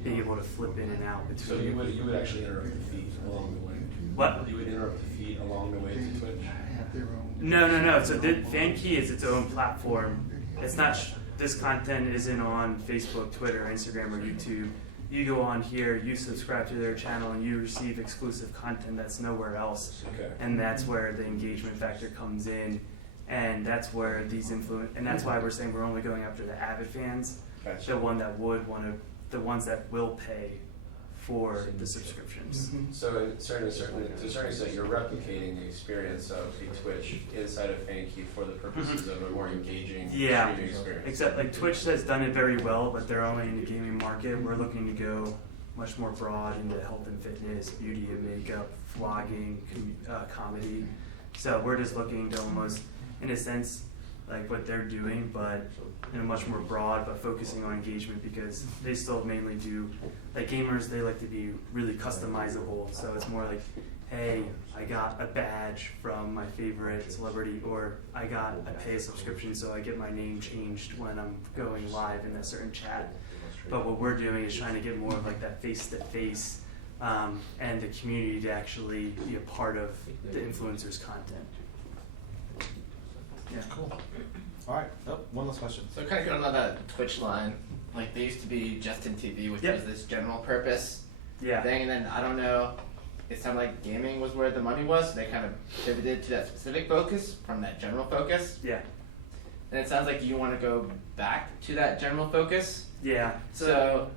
being able to flip in and out between. So you would actually interrupt the feed along the way. What? You would interrupt the feed along the way to Twitch. No. So FanKey is its own platform. It's not. This content isn't on Facebook, Twitter, Instagram, or YouTube. You go on here, you subscribe to their channel, and you receive exclusive content that's nowhere else. Okay. And that's where the engagement factor comes in, and that's where and that's why we're saying we're only going after the avid fans, Gotcha. the ones that will pay for the subscriptions. So to a certain extent, you're replicating the experience of a Twitch inside of FanKey for the purposes of a more engaging streaming experience. Except like Twitch has done it very well, but they're only in the gaming market. We're looking to go much more broad into health and fitness, beauty and makeup, vlogging, comedy. So we're just looking to almost, in a sense, like what they're doing, but in a much more broad, but focusing on engagement, because they still mainly do, like gamers, they like to be really customizable. So it's more like, hey, I got a badge from my favorite celebrity, or I pay a subscription so I get my name changed when I'm going live in a certain chat. But what we're doing is trying to get more of like that face-to-face and the community to actually be a part of the influencers' content. Yeah. Cool. All right. Oh, one last question. So kind of going on that Twitch line, like they used to be Justin TV, which was this general purpose thing, and then I don't know, it sounded like gaming was where the money was, so they kind of pivoted to that specific focus from that general focus. Yeah. And it sounds like you want to go back to that general focus. Yeah. So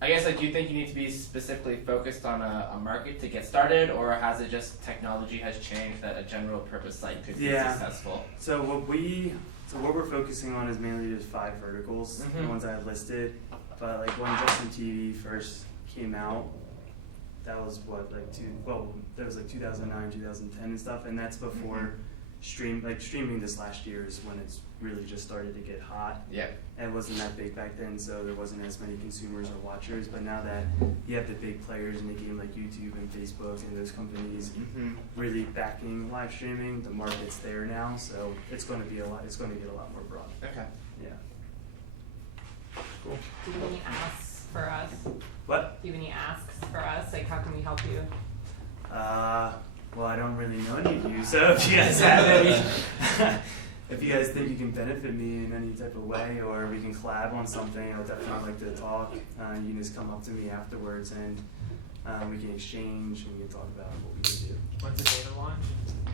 I guess, like, do you think you need to be specifically focused on a market to get started, or has it just technology has changed that a general purpose site could be successful? So what we're focusing on is mainly just 5 verticals, the ones I have listed. But like when Justin TV first came out, that was that was like 2009, 2010 and stuff, and that's before streaming this last year is when it's really just started to get hot. Yeah. It wasn't that big back then, so there wasn't as many consumers or watchers. But now that you have the big players in the game like YouTube and Facebook and those companies really backing live streaming, the market's there now, so it's going to be it's going to get a lot more broad. Okay. Yeah. Cool. Do you have any asks for us? What? Do you have any asks for us? Like, how can we help you? Well, I don't really know any of you, so if you guys have any, if you guys think you can benefit me in any type of way, or we can collab on something, I would definitely like to talk. You can just come up to me afterwards, and we can exchange, and we can talk about what we can do. When's the beta launch?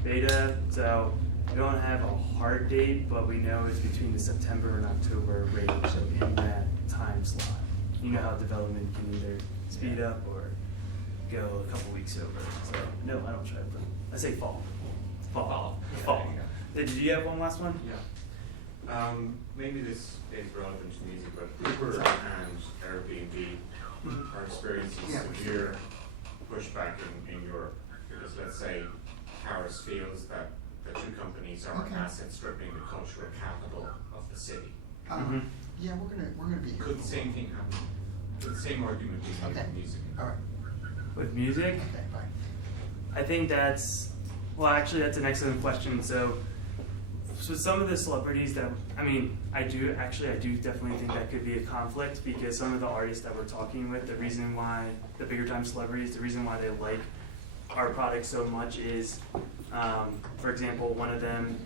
Beta, so we don't have a hard date, but we know it's between the September and October range, so in that time slot. You know how development can either speed up or go a couple weeks over. So no, I don't try to. I say fall. Fall. Did you have one last one? Yeah. Maybe this is relevant to music, but Uber and Airbnb are experiencing severe pushback in Europe, because let's say Paris feels that the two companies are asset stripping the cultural capital of the city. Yeah, we're gonna be. Could the same thing happen? Could the same argument be made with music? All right. With music? Okay, fine. I think that's an excellent question. So some of the celebrities that, I do definitely think that could be a conflict, because some of the artists that we're talking with, the reason why, the bigger time celebrities, the reason why they like our product so much is, for example, one of them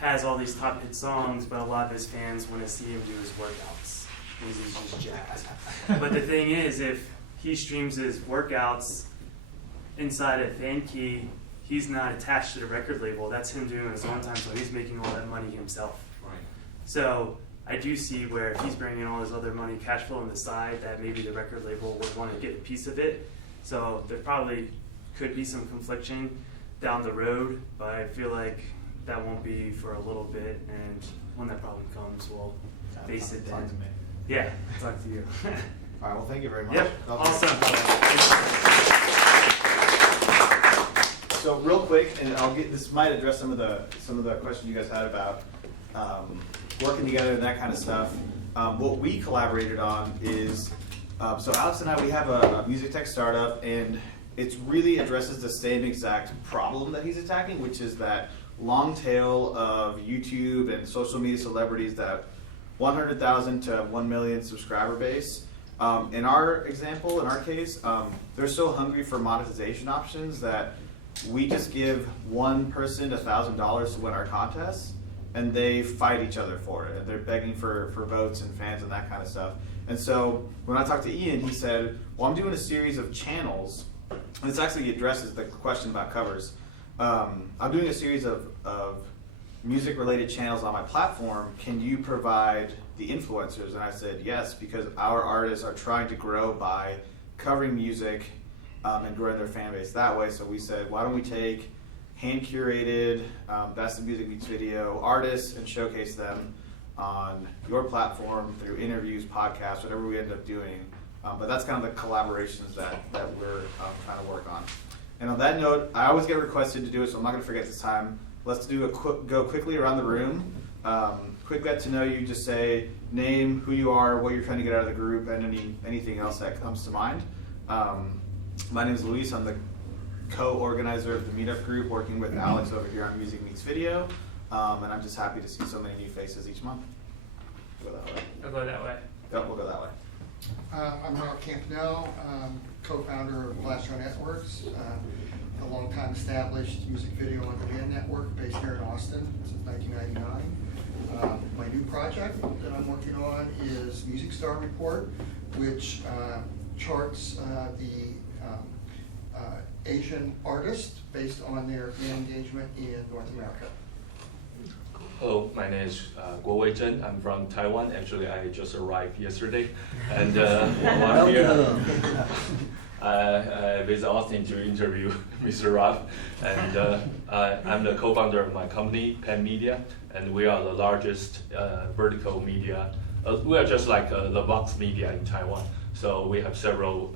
has all these top hit songs, but a lot of his fans want to see him do his workouts. because he's just jacked. But the thing is, if he streams his workouts inside of FanKey, he's not attached to the record label. That's him doing it on his own time, so he's making all that money himself. Right. So I do see where if he's bringing all his other money, cash flow on the side, that maybe the record label would want to get a piece of it. So there probably could be some confliction down the road, but I feel like that won't be for a little bit, and when that problem comes, we'll face it then. Yeah, talk to you. All right, well, thank you very much. Yep, awesome. So real quick, and this might address some of the questions you guys had about working together and that kind of stuff. What we collaborated on is, so Alex and I, we have a music tech startup, and it really addresses the same exact problem that he's attacking, which is that long tail of YouTube and social media celebrities, that 100,000 to 1 million subscriber base. In our example, in our case, they're so hungry for monetization options that we just give one person $1,000 to win our contest, and they fight each other for it. They're begging for votes and fans and that kind of stuff. And so when I talked to Ian, he said, well, I'm doing a series of channels, and this actually addresses the question about covers. I'm doing a series of music-related channels on my platform. Can you provide the influencers? And I said, yes, because our artists are trying to grow by covering music and growing their fan base that way. So we said, why don't we take hand-curated Best of Music Meets Video artists and showcase them on your platform through interviews, podcasts, whatever we end up doing. But that's kind of the collaborations that we're trying to work on. And on that note, I always get requested to do it, so I'm not going to forget this time. Let's do go quickly around the room. Quick get to know you. Just say name, who you are, what you're trying to get out of the group, and anything else that comes to mind. My name is Luis. I'm the co-organizer of the Meetup group, working with Alex over here on Music Meets Video. And I'm just happy to see so many new faces each month. Go that way. I'll go that way. Yep, we'll go that way. I'm Mark Campanell, co-founder of Blaster Networks, a long-time established music video on demand network based here in Austin since 1999. My new project that I'm working on is Music Star Report, which charts the Asian artists based on their fan engagement in North America. Hello, my name is Guo Wei Zhen. I'm from Taiwan. Actually, I just arrived yesterday, and while I'm here, I visit Austin to interview Mr. Ralph, and I'm the co-founder of my company, Pen Media, and we are the largest vertical media. We are just like the Vox Media in Taiwan. So we have several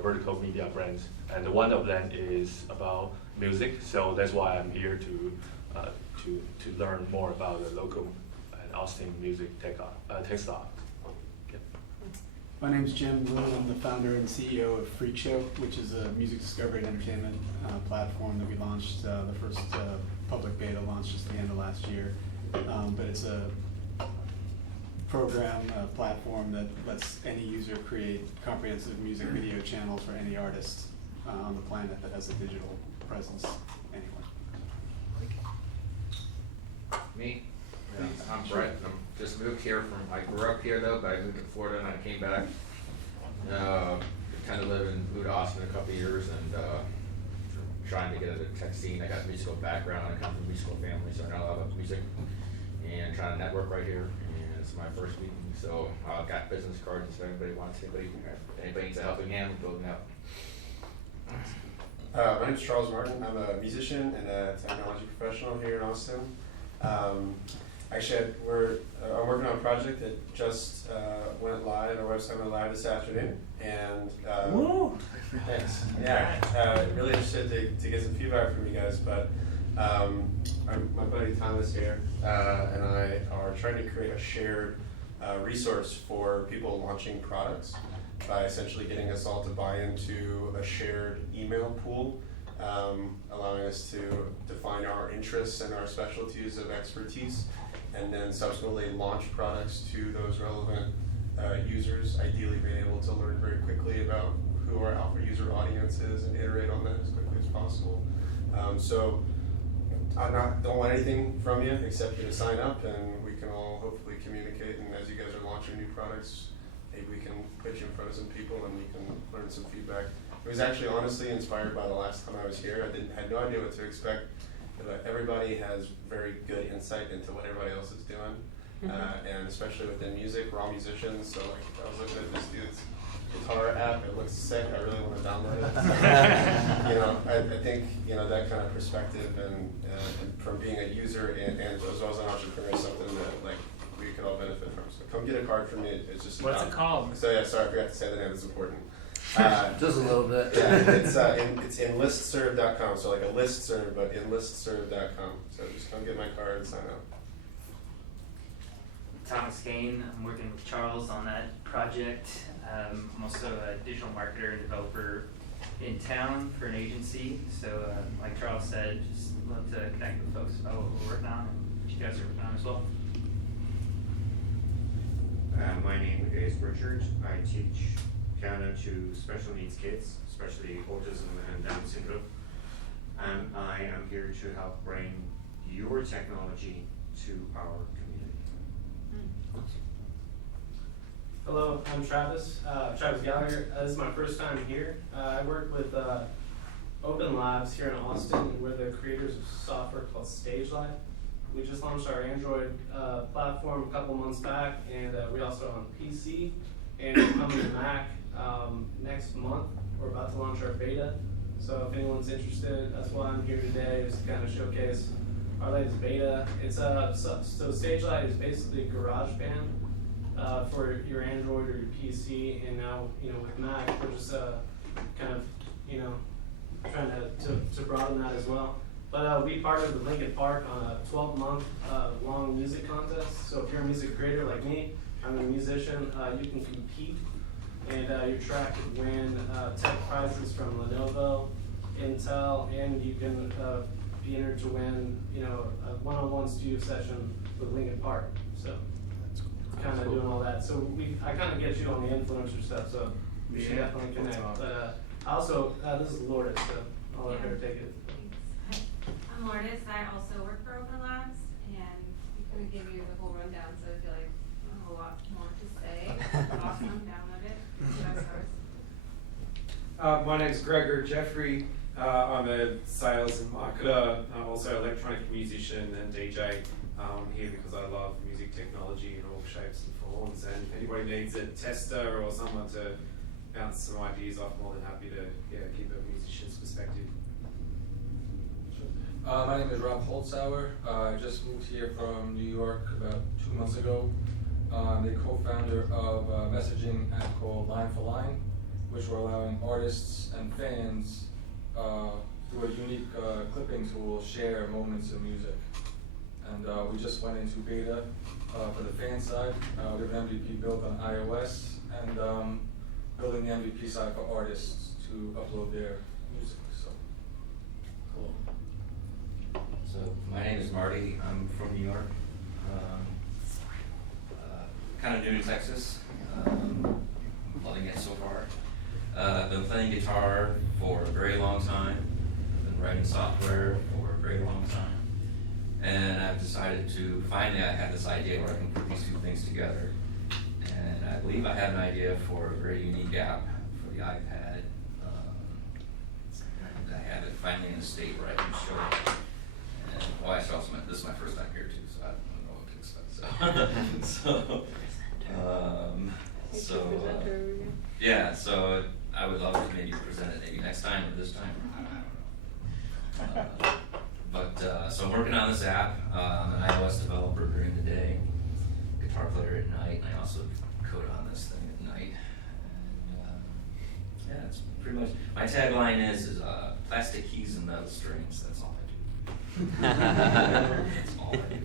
vertical media brands, and one of them is about music. So that's why I'm here to learn more about the local and Austin music tech style. Yep. My name's Jim Wu. I'm the founder and CEO of Freak Show, which is a music discovery and entertainment platform that we launched. The first public beta launched just at the end of last year. But it's a program, a platform that lets any user create comprehensive music video channels for any artist on the planet that has a digital presence anywhere. Me? Yeah, I'm Brett. I just moved here I grew up here though, but I moved to Florida and I came back. Kind of moved to Austin a couple of years and trying to get into the tech scene. I got a musical background. I come from a musical family, so I know a lot about music and trying to network right here. And it's my first meeting, so I've got business cards if anybody wants anybody needs a helping hand building out. My name is Charles Martin. I'm a musician and a technology professional here in Austin. Actually, I'm working on a project that just went live. Our website went live this afternoon, and thanks. Yeah, really interested to get some feedback from you guys. But my buddy Thomas here and I are trying to create a shared resource for people launching products by essentially getting us all to buy into a shared email pool. Allowing us to define our interests and our specialties of expertise, and then subsequently launch products to those relevant users, ideally being able to learn very quickly about who our alpha user audience is and iterate on that as quickly as possible. So I don't want anything from you except you to sign up, and we can all hopefully communicate, and as you guys are launching new products, maybe we can put you in front of some people and we can learn some feedback. It was actually honestly inspired by the last time I was here. I had no idea what to expect, but everybody has very good insight into what everybody else is doing, and especially within music, we're all musicians. So like, I was looking at this dude's guitar app. It looks sick. I really want to download it. So, you know, I think that kind of perspective and from being a user and as well as an entrepreneur is something that like we could all benefit from. So come get a card from me. It's just what's it called? So yeah, sorry, I forgot to say the name. It's important. Just a little bit. Yeah, it's enlistserve.com. So like a listserv, but enlistserve.com. So just come get my card and sign up. Thomas Kane. I'm working with Charles on that project. I'm also a digital marketer and developer in town for an agency. So like Charles said, just love to connect with folks about what we're working on and what you guys are working on as well. My name is Richard. I teach piano to special needs kids, especially autism and Down syndrome. And I am here to help bring your technology to our community. Hello, I'm Travis, Travis Gallagher. This is my first time here. I work with Open Labs here in Austin, and we're the creators of software called StageLive. We just launched our Android platform a couple months back, and we also are on PC, and we're coming to Mac next month. We're about to launch our beta, so if anyone's interested, that's why I'm here today, is to kind of showcase our latest beta. It's so StageLive is basically GarageBand for your Android or your PC, and now with Mac, we're just kind of trying to broaden that as well. But we partnered with Linkin Park on a 12-month long music contest. So if you're a music creator like me, I'm a musician, you can compete, and your track could win tech prizes from Lenovo, Intel, and you can be entered to win a one-on-one studio session with Linkin Park. So kind of doing all that. So I kind of get you on the influencer stuff, so we should definitely connect. But also, this is Lourdes, so I'll let her take it. I'm Lourdes. I also work for Open Labs, and we couldn't give you the whole rundown, so I feel like I don't have a lot more to say. Awesome, download it. My name is Gregor Jeffrey. I'm a sales and marketer. I'm also an electronic musician and DJ. I'm here because I love music technology in all shapes and forms, and if anybody needs a tester or someone to bounce some ideas off, more than happy to keep a musician's perspective. My name is Rob Holzhauer. I just moved here from New York about 2 months ago. I'm the co-founder of a messaging app called Line for Line, which we're allowing artists and fans through a unique clipping tool share moments of music. And we just went into beta for the fan side. We have an MVP built on iOS, and building the MVP side for artists to upload their music. So, cool. So my name is Marty. I'm from New York. Kind of new to Texas. Loving it so far. I've been playing guitar for a very long time. I've been writing software for a very long time. And I've decided to, finally I have this idea where I can put these two things together. And I believe I have an idea for a very unique app for the iPad. And I have it finally in a state where I can show it. And well, this is my first time here too, so I don't know what to expect. So I would love to maybe present it maybe next time or this time. I don't know. So I'm working on this app. I'm an iOS developer during the day, guitar player at night, and I also code on this thing at night. And it's pretty much, my tagline is plastic keys and metal strings. That's all I do. That's all I do.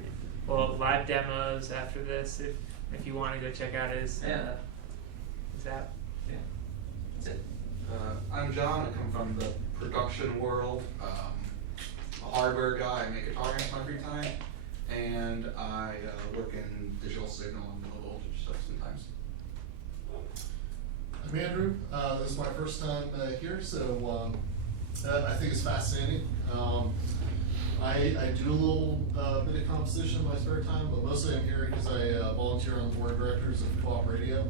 Well, live demos after this, if you want to go check out his app. Yeah, that's it. I'm John. I come from the production world. I'm a hardware guy. I make guitar amps in my free time, and I work in digital signal and low voltage stuff sometimes. I'm Andrew. This is my first time here, so I think it's fascinating. I do a little bit of composition in my spare time, but mostly I'm here because I volunteer on the board of directors of Co-op Radio,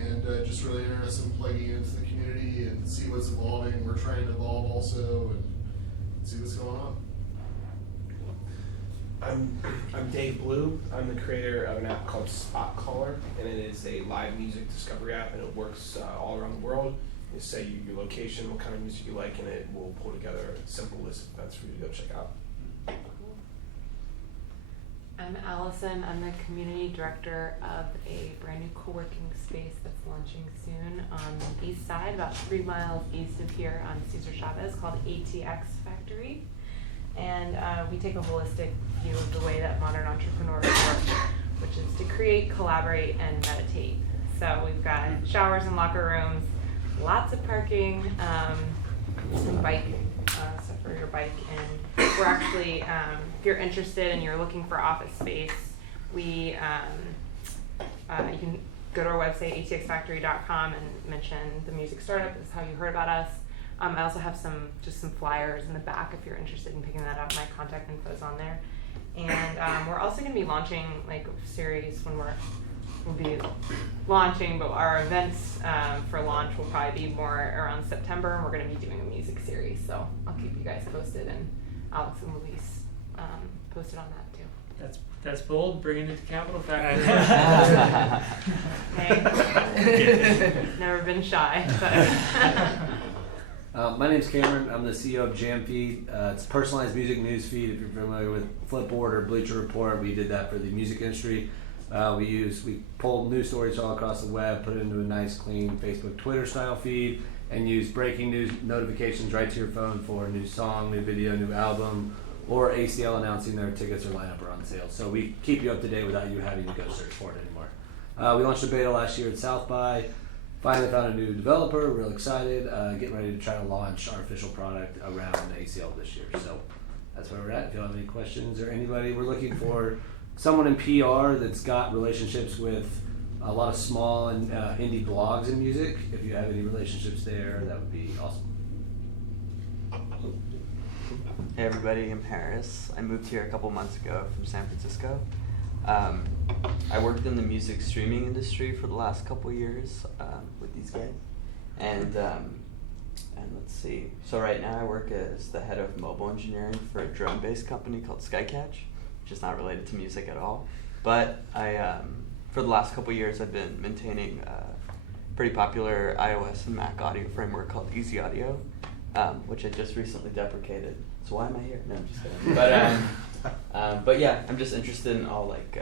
and just really interested in plugging into the community and see what's evolving. We're trying to evolve also and see what's going on. I'm Dave Blue. I'm the creator of an app called Spot Caller, and it is a live music discovery app, and it works all around the world. You say your location, what kind of music you like, and it will pull together a simple list of events for you to go check out. I'm Allison. I'm the community director of a brand new co-working space that's launching soon on the east side, about 3 miles east of here on Cesar Chavez, called ATX Factory. And we take a holistic view of the way that modern entrepreneurs work, which is to create, collaborate, and meditate. So we've got showers and locker rooms, lots of parking, some bike stuff for your bike, and we're actually, if you're interested and you're looking for office space, you can go to our website, atxfactory.com, and mention the music startup is how you heard about us. I also have some flyers in the back if you're interested in picking that up. My contact info is on there. And we're also going to be launching like a series when we'll be launching, but our events for launch will probably be more around September, and we're going to be doing a music series. So I'll keep you guys posted, and Alex and Luis posted on that too. That's bold, bringing it to Capital Factory. Hey, never been shy. My name's Cameron. I'm the CEO of Jamfeed. It's a personalized music news feed. If you're familiar with Flipboard or Bleacher Report, we did that for the music industry. We pulled news stories all across the web, put it into a nice, clean Facebook, Twitter style feed, and use breaking news notifications right to your phone for a new song, new video, new album, or ACL announcing their tickets or lineup are on sale. So we keep you up to date without you having to go search for it anymore. We launched a beta last year at South by. Finally found a new developer, real excited, getting ready to try to launch our official product around ACL this year. So that's where we're at. If you have any questions or anybody, we're looking for someone in PR that's got relationships with a lot of small and indie blogs in music. If you have any relationships there, that would be awesome. Hey everybody, I'm Harris. I moved here a couple months ago from San Francisco. I worked in the music streaming industry for the last couple years with these guys, and let's see. So right now I work as the head of mobile engineering for a drone-based company called Skycatch, which is not related to music at all. But for the last couple years, I've been maintaining a pretty popular iOS and Mac audio framework called Easy Audio, which I just recently deprecated. So why am I here? No, I'm just kidding. But yeah, I'm just interested in all like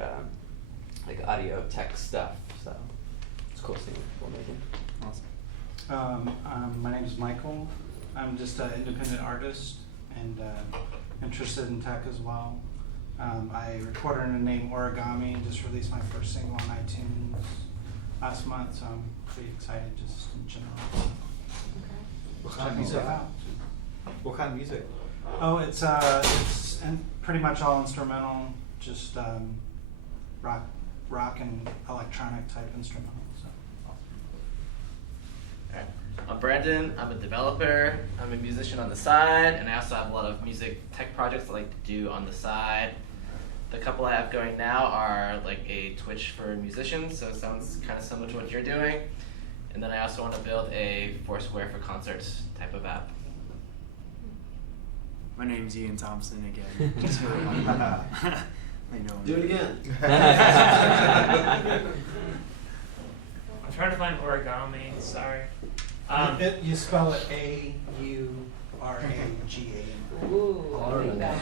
audio tech stuff. So it's cool seeing what we're making. Awesome. My name is Michael. I'm just an independent artist and interested in tech as well. I recorded under the name Origami and just released my first single on iTunes last month, so I'm pretty excited just in general. What kind of music? What kind of music? Oh, it's pretty much all instrumental, just rock and electronic type instrumental. So. Alright. I'm Brandon. I'm a developer. I'm a musician on the side, and I also have a lot of music tech projects I like to do on the side. The couple I have going now are like a Twitch for musicians, so it sounds kind of similar to what you're doing. And then I also want to build a Foursquare for concerts type of app. My name's Ian Thompson again. Just for I know. Do it again. I'm trying to find origami. Sorry. You spell it A-U-R-A-G-A-M. Ooh, that's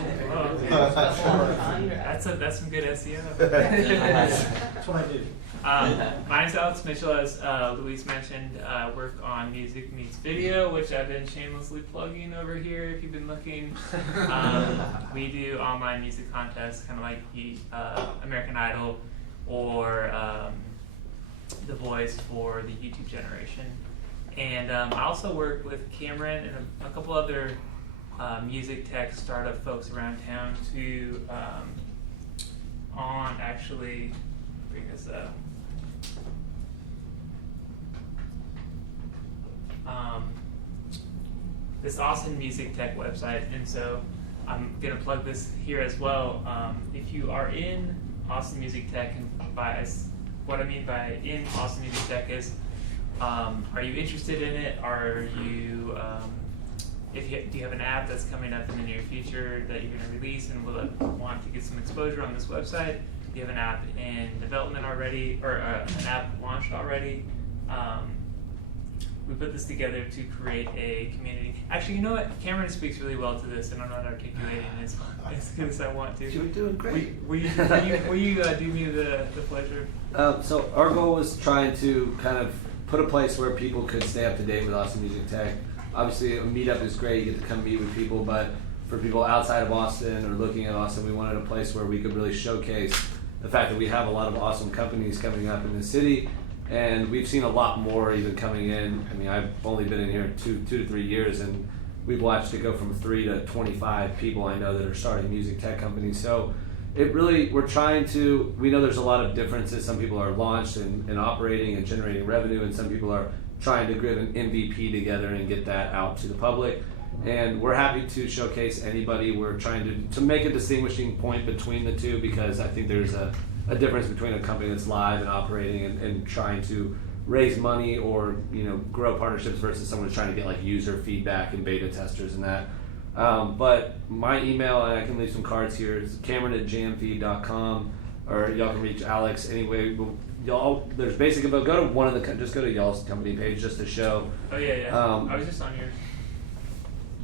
some good SEO. That's what I do. My name's Alex Mitchell, as Luis mentioned. Work on music meets video, which I've been shamelessly plugging over here if you've been looking. We do online music contests, kind of like American Idol or The Voice for the YouTube generation. And I also work with Cameron and a couple other music tech startup folks around town to bring this up. This Austin music tech website, and so I'm gonna plug this here as well. If you are in Austin music tech and buy what I mean by in Austin Music Tech is, are you interested in it? Are you, do you have an app that's coming up in the near future that you're going to release and will want to get some exposure on this website? Do you have an app in development already, or an app launched already? We put this together to create a community. Actually, you know what? Cameron speaks really well to this, and I'm not articulating as good as I want to. You're doing great. Will you do me the pleasure? So our goal was trying to kind of put a place where people could stay up to date with Austin Music Tech. Obviously, a meetup is great. You get to come meet with people, but for people outside of Austin or looking at Austin, we wanted a place where we could really showcase the fact that we have a lot of awesome companies coming up in the city. And we've seen a lot more even coming in. I mean, I've only been in here two to 3 years, and we've watched it go from 3 to 25 people I know that are starting music tech companies. So it really, we're trying to, we know there's a lot of differences. Some people are launched and operating and generating revenue, and some people are trying to get an MVP together and get that out to the public. And we're happy to showcase anybody. We're trying to make a distinguishing point between the two, because I think there's a difference between a company that's live and operating and trying to raise money or grow partnerships versus someone who's trying to get like user feedback and beta testers and that. But my email, and I can leave some cards here, is Cameron@jamfeed.com, or y'all can reach Alex anyway. Y'all, there's basically, but go to just go to y'all's company page just to show. Oh yeah. I was just on yours.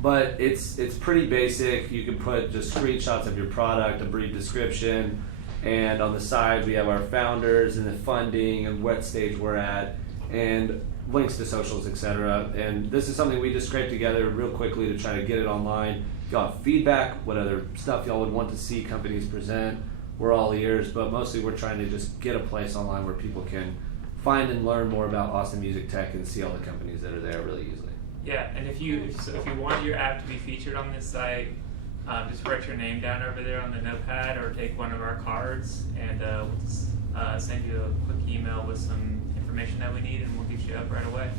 But it's pretty basic. You can put just screenshots of your product, a brief description. And on the side, we have our founders and the funding and what stage we're at, and links to socials, etc. And this is something we just scraped together real quickly to try to get it online. If y'all have feedback, what other stuff y'all would want to see companies present, we're all ears. But mostly we're trying to just get a place online where people can find and learn more about Austin Music Tech and see all the companies that are there really easily. Yeah, and if you want your app to be featured on this site, just write your name down over there on the notepad, or take one of our cards, and we'll just send you a quick email with some information that we need, and we'll get you up right away.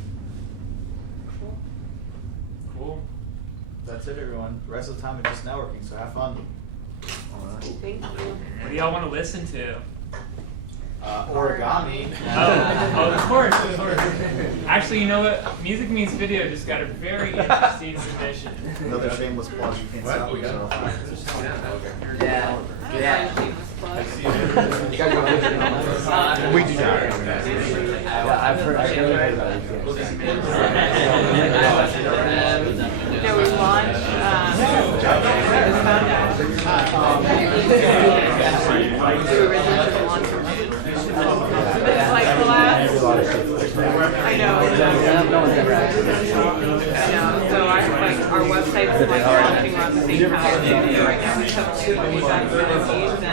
Cool. That's it, everyone. The rest of the time it's just networking, so have fun. Thank you. What do y'all want to listen to? Origami. Oh, of course. Actually, you know what? Music Meets Video just got a very interesting submission. Another shameless plug. You can't stop yourself. Yeah. You guys want to We do not. Yeah, I've heard about it. No, we launched we were originally to launch it's like the last I know. So our website's like launching around the same time. Right now we have 25 minutes each, and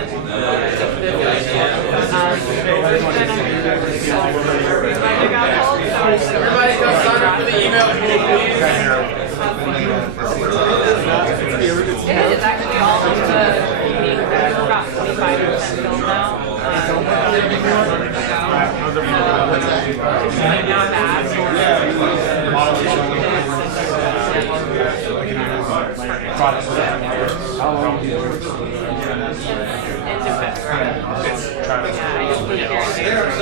everybody got hold, so everybody go sign up for the email please. It's actually all of the meetings. We're about 25% filled now. Now I'm asked end of February. Yeah, I just put it here in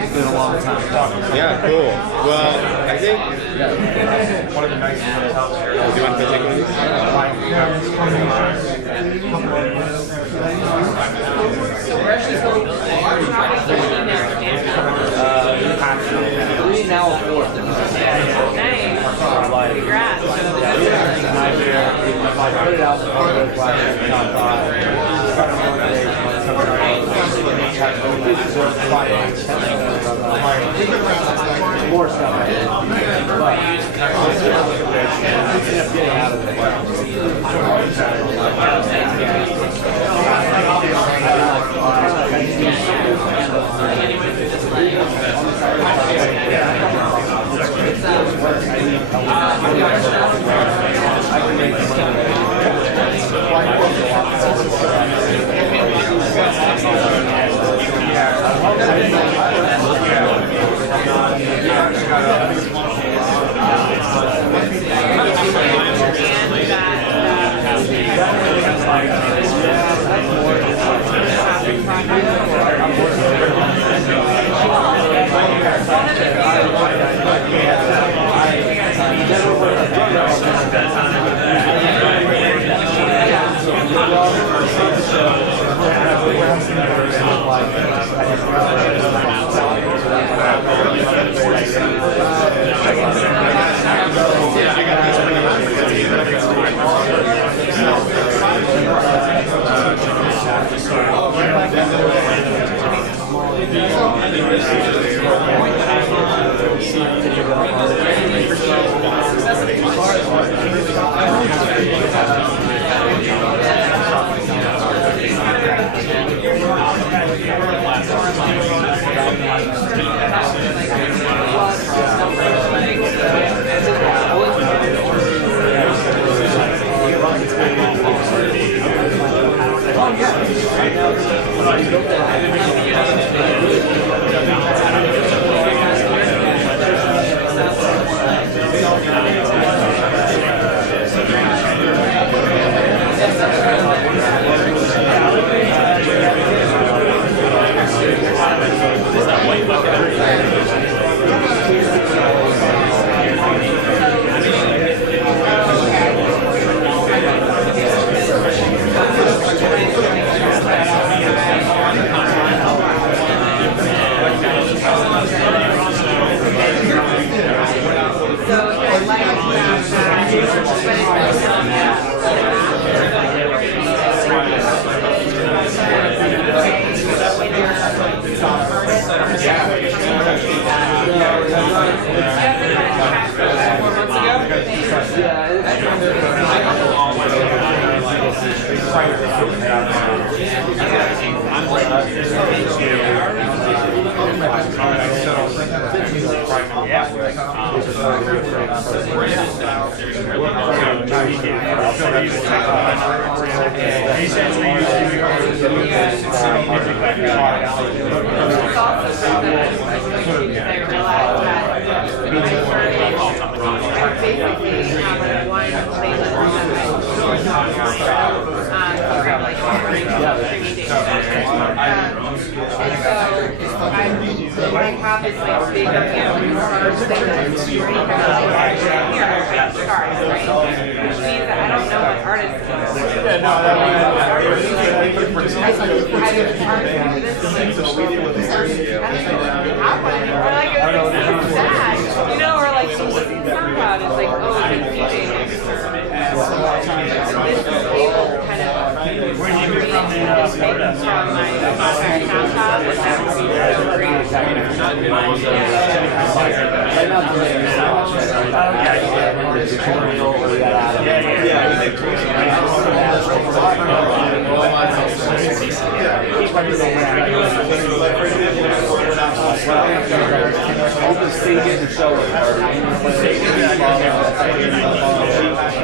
It's been a long time. Yeah, cool. Well, I think One of the nice things that helps here. Do you want to take one of these? We're actually still Three now, fourth. Nice. Congrats. I put it out for more stuff. Getting out of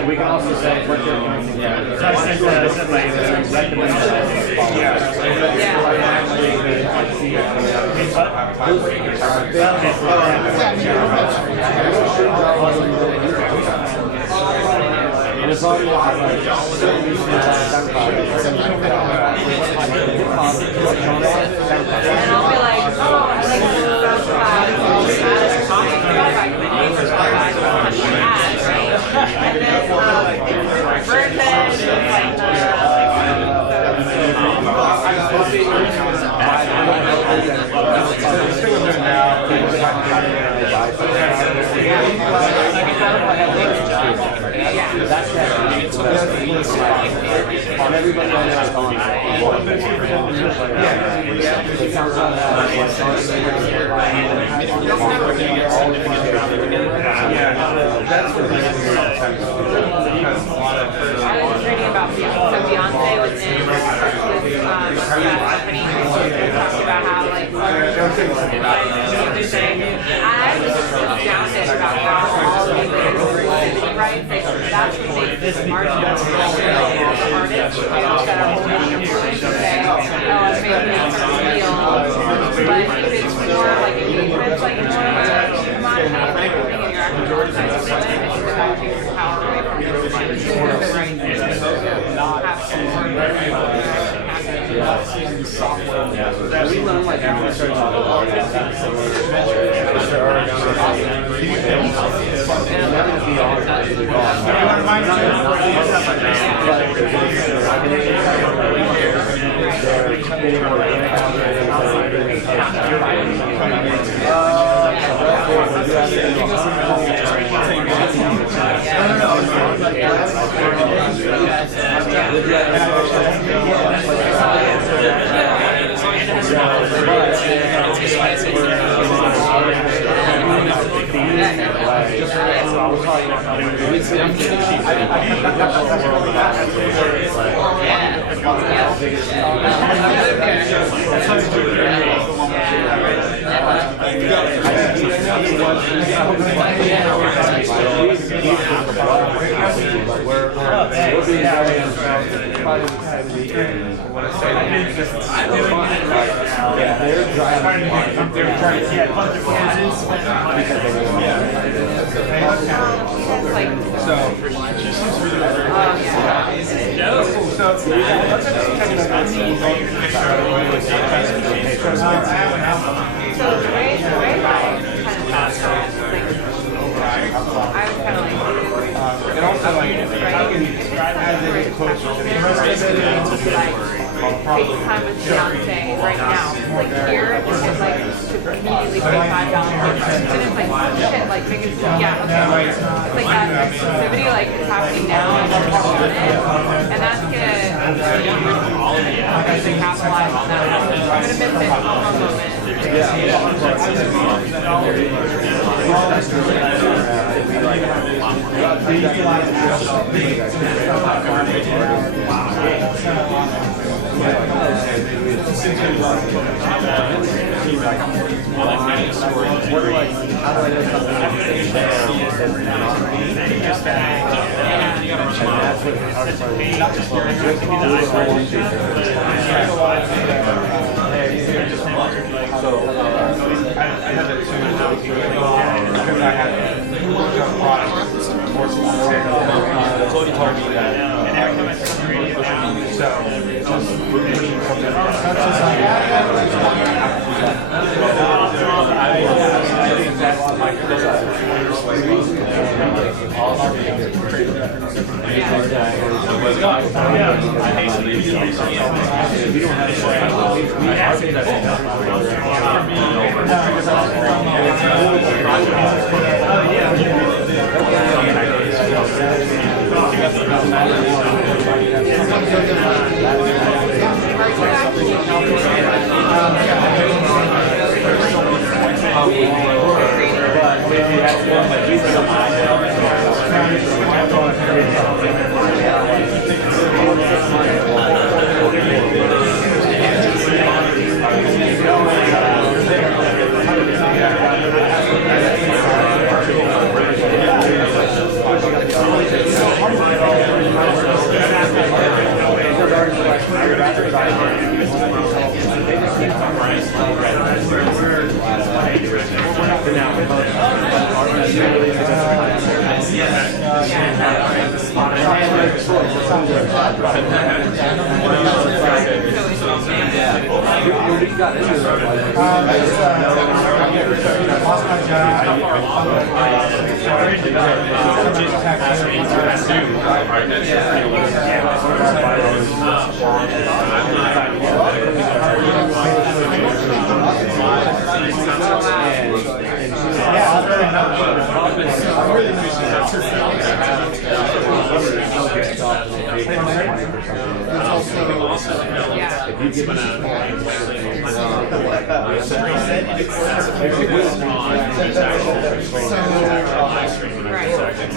We can also say what Beyonce was in this company talked about how like I was astounded about how all these exclusivity rights, like that's what makes this marginal artists that are holding your voice and say, oh, it's making me feel. But if it's more like engagements, like more of a commodity, like bringing your actual size to it, it's about taking power away from your rights. We learn like after FaceTime with fiance right now. Like here, it's like immediately pay $5. And it's like shit, like niggas, yeah, okay. It's like that exclusivity, like it's happening now, and I'm on it, and that's gonna capitalize on that. I'm gonna miss it for a moment.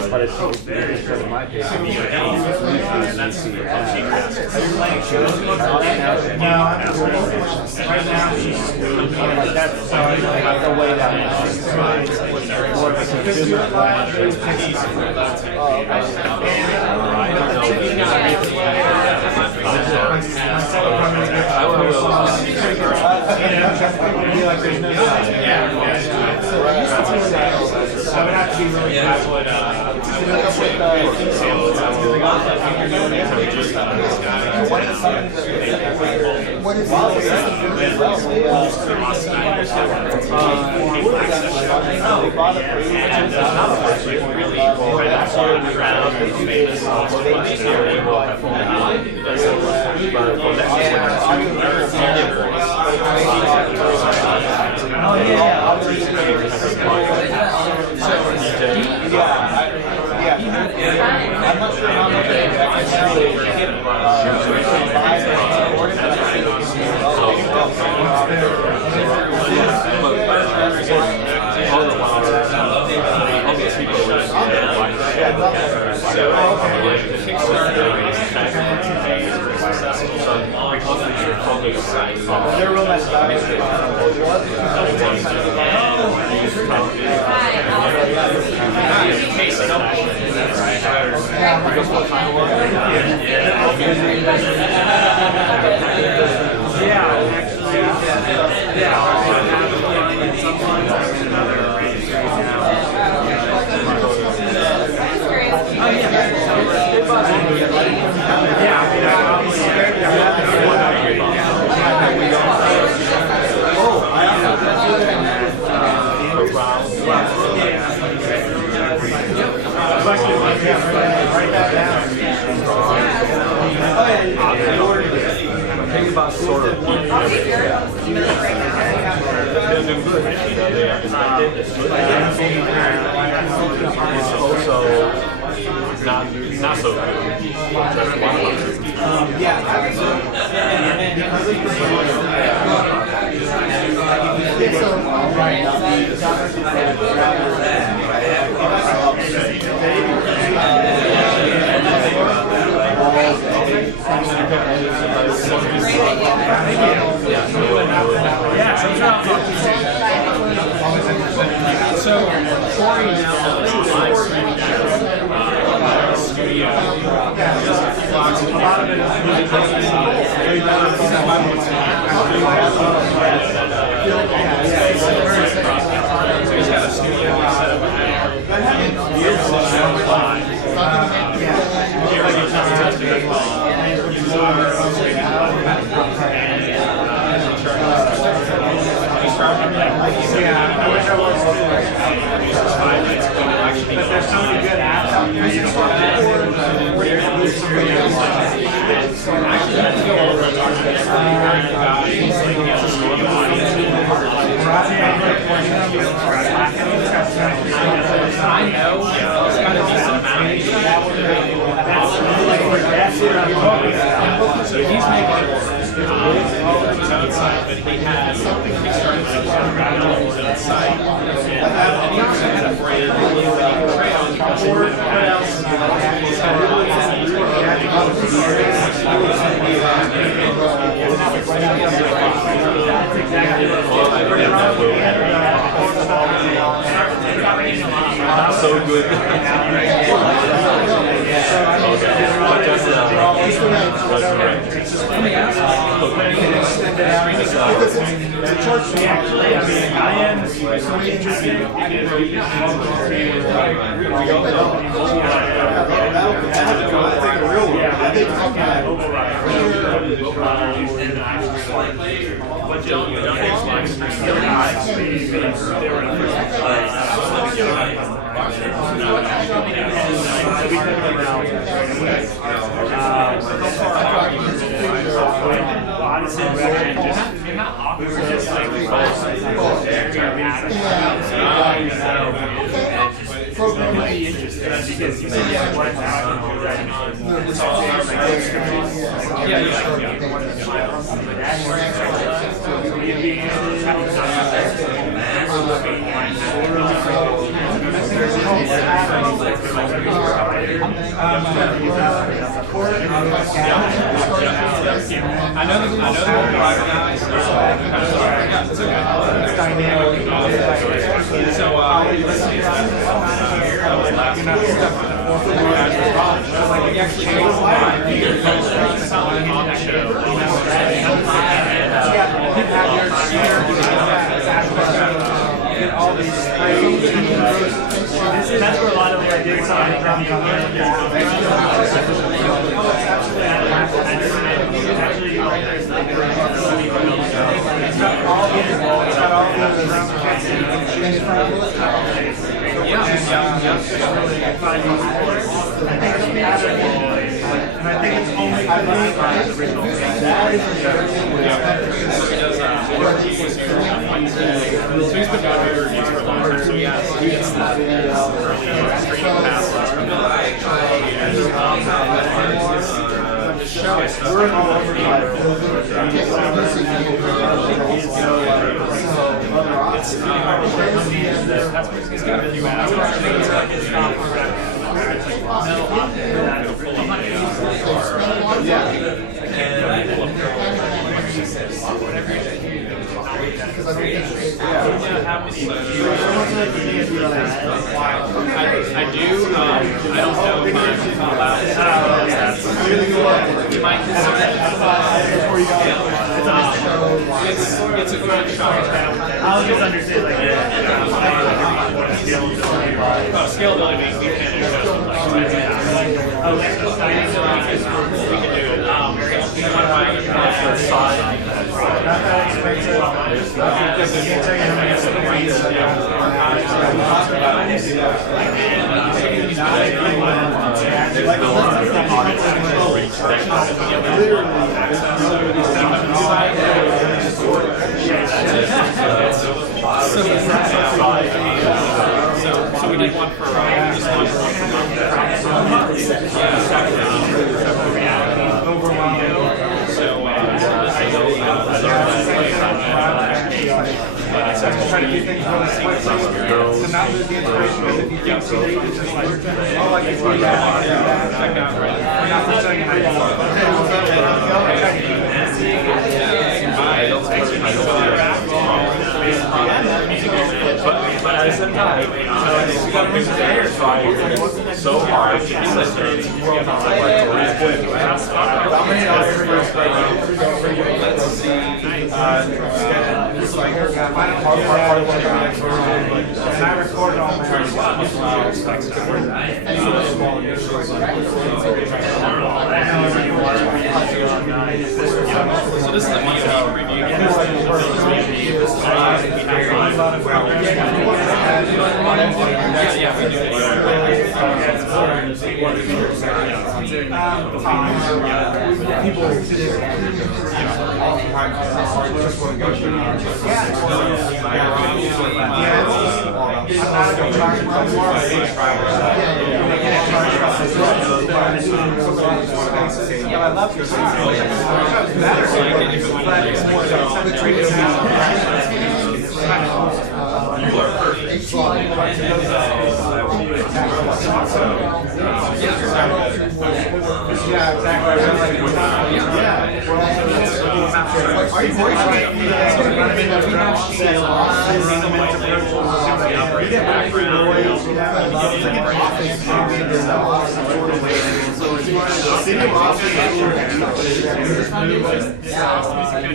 But it's because of my case. That's the way that I would have to be really careful with what is Oh yeah. the Kickstarter is very successful. So we call it your focus site. They're real nice about it. Not so good. So he's making his own site, but he has Kickstarter his own site. And he also had a brand with Crayon. What else? So good. That's where a lot of the ideas and I think it's only we're all over it's got a few ads. I do. I don't know if I'm allowed to. You might consider it's a good shot. I'll just understand like Scalability makes me can't do we can do it. So we did one for So try to keep things really simple. To not lose the inspiration, because if you think too deep, it's just like, oh, I can do that, check out, right? We're not pursuing an idea. But at the same time, you got to mix the air, so hard. Let's see. And I recorded all my So this is a Meetup review.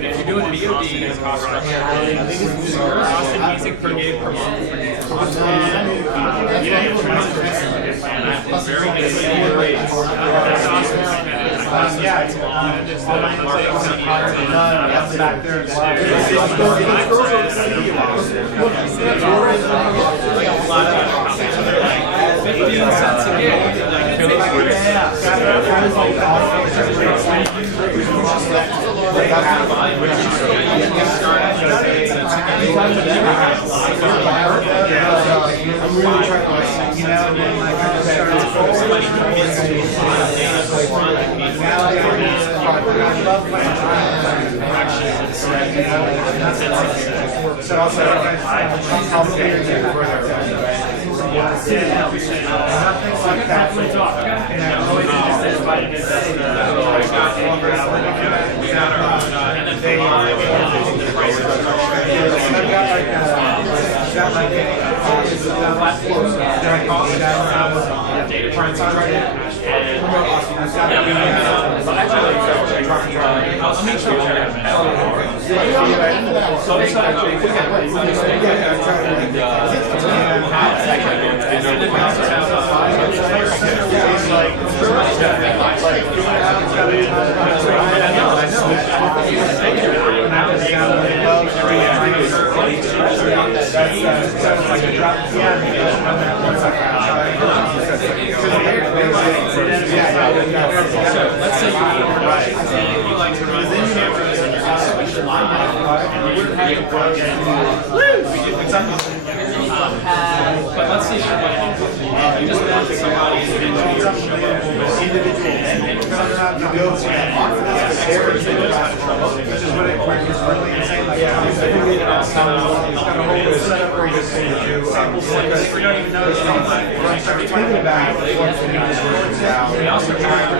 If you're doing VOD, it's cost structure. Austin music per gig per month. Very good. That's awesome. that's back there. 15 cents a gig. I'm really trying to listen, you know, and then like I just started somebody convinced me I love playing so also complicated to further. Nothing like that. And I always satisfied with that. Let's say you like to run but let's see if you just want somebody individual which is what it is really insane. Like, it's got a whole setup where you just do sample slices. We don't even know it's not every time we back. We also have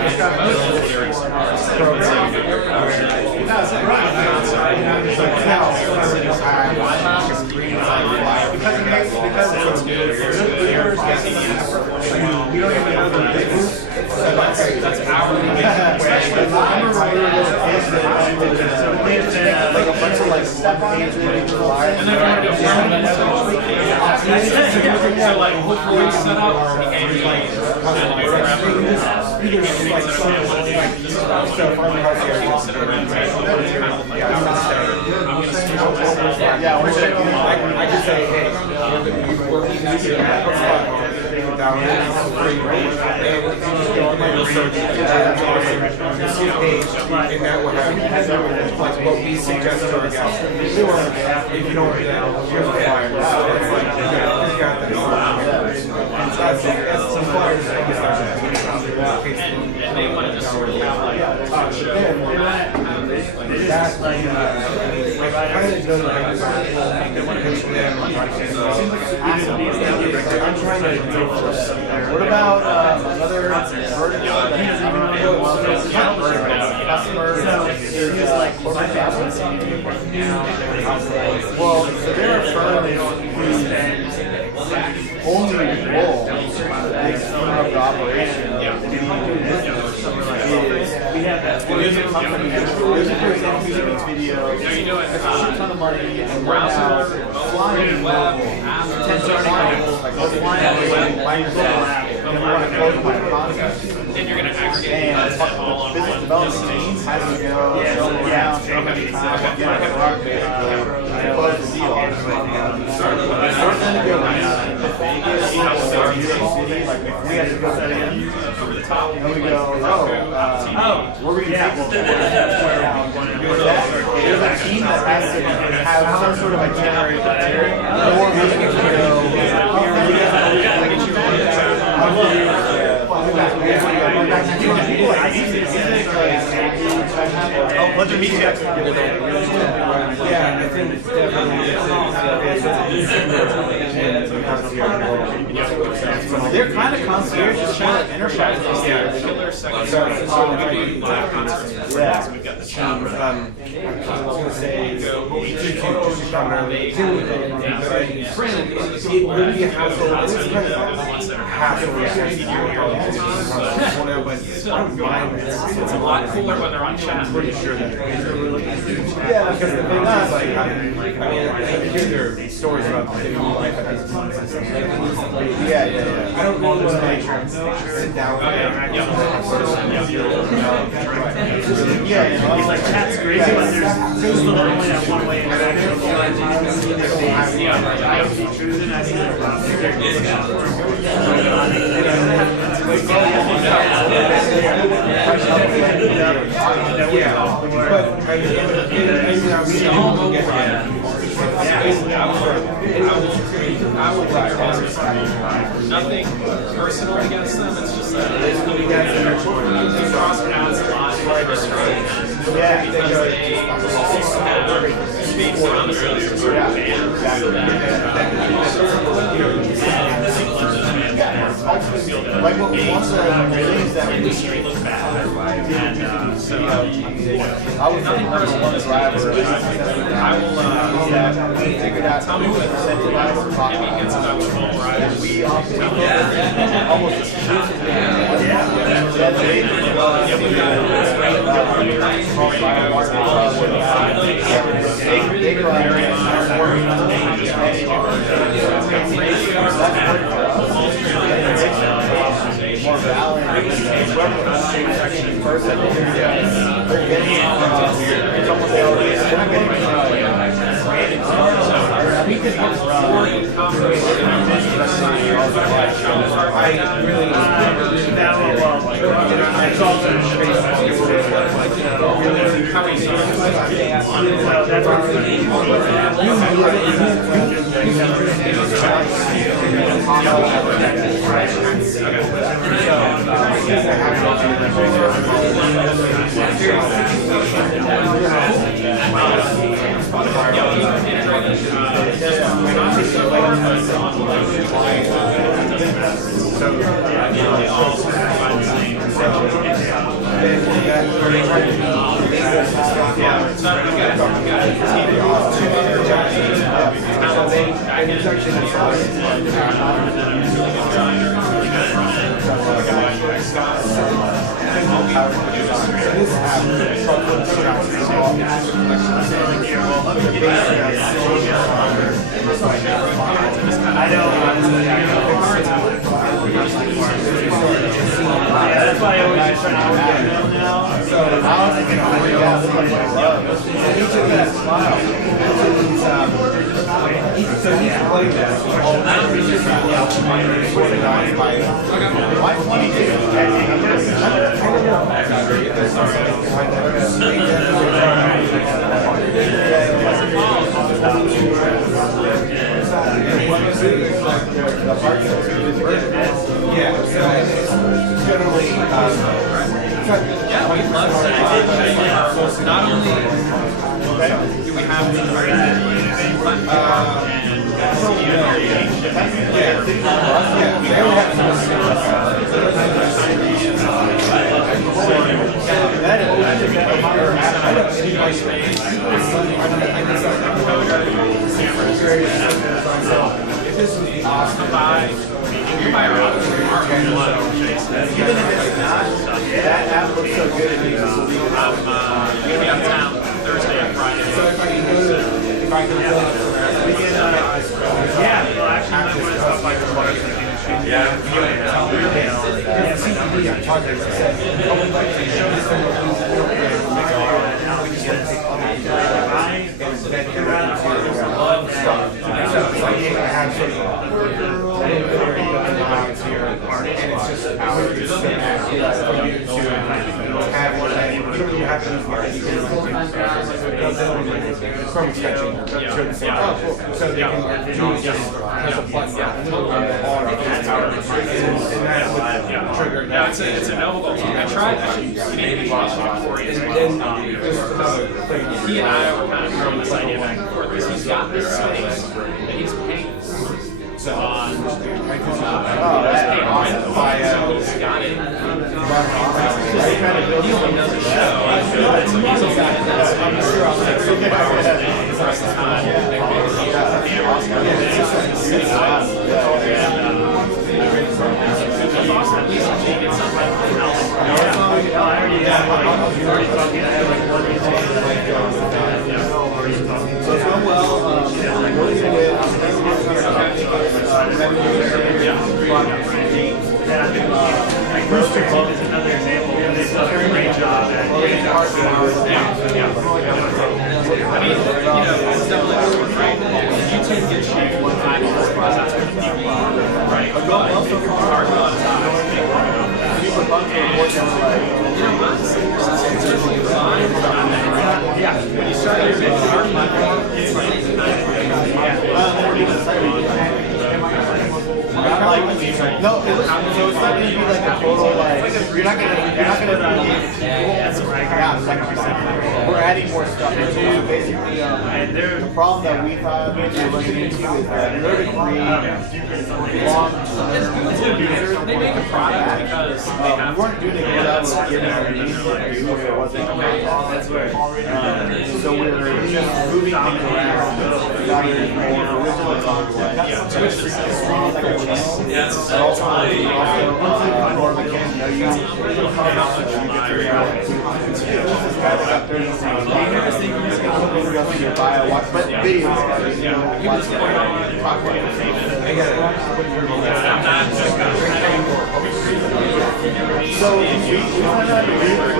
we don't even know the business. That's our like a bunch of like step pages and then like hopefully set up yeah, I could say, hey, we're and that will have what we suggest to our guests. If you don't here's the flyer. That's some flyers. And they want to just sort of have like, I'm trying to do what about another well, so there are firms whose only role of the operation we have that. There's a company there's a person who makes videos, a shit ton of money, and we're now flying like we're flying and we want to close my contract. And you're going to aggregate and the business development team has to go around, show them the time, get a rock band, close the deal. We're going to go to Vegas, New York City, like we have to go to them. And we go, we're going to take this there's a team that has to have some sort of itinerary prepared, or we can go, bunch of media. Yeah, I think it's definitely. They're kind of concierge, just kind of enterprise. We've got the chopper. I was going to say, it would be a hassle. It's kind of it's a lot cooler when they're on chat. I'm pretty sure that yeah, because the thing is, like, I hear their stories about living life at these teams and stuff. Yeah. I don't know what they sit down. Yeah. He's like, chat's great, but there's still only that one way interaction. I don't see truth in that either. Yeah, but I nothing personal against them. It's just that they cross paths a lot. Yeah, speaks like what one of the things that we look bad. So I would say number one driver. I will figured out tell me what percentage I was talking about. We almost exclusively more valid first they're getting it's almost we could have more I really it's also That's why I always just try to get them now. So generally, we love not only do we have the if this was the Austin vibe, you buy our even if it's not, that app looks so good. I'm gonna be out of town Thursday and Friday. So if I can go to, we can, yeah, well, actually, I want to stop by the water industry. Yeah, CPD, I talked to them, I said, oh, we'd like to show this thing, we just want to take all the and then get around to love stuff. So it's like, I have sort of here, and it's just our for you to have one that whatever you have to do for it, you can from sketching, show the same. Oh, cool. So they can do just as a plus and that would trigger that. Yeah, it's a noble goal. I tried actually communicating for you. And just another thing, He and I were kind of throwing this idea back and forth because he's got this space that he's paying. So he's got it. He only does a show. So he's only got this. I'm sure I'll take 2 hours a day for the rest of the time. Rooster Teeth is another example. They've done a great job at getting our hours down. I mean, you know, it's definitely right. You tend to get shamed 5 hours because that's what people are, right? But our on top. Honestly, it's really fine. Yeah, when you start using our platform, it's like no, so it's not gonna be like a total like you're not gonna be we're adding more stuff into basically the problem that we thought we're running into is that in order to create long-term users, they make a product because we weren't doing a good job of giving our users it wasn't that's where so we're just moving things around gathering more original content. Yes. And also Norm McCann, you your bio, watch videos, watch so we found out a great way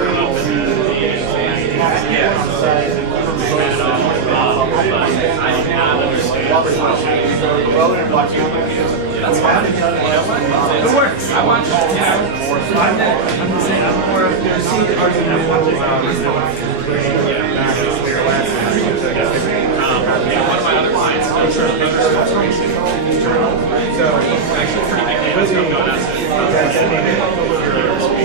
That's fine. It works. I watch it, you know. I'm the same. I'm more of the one of my other clients, I'm sure so actually pretty big name.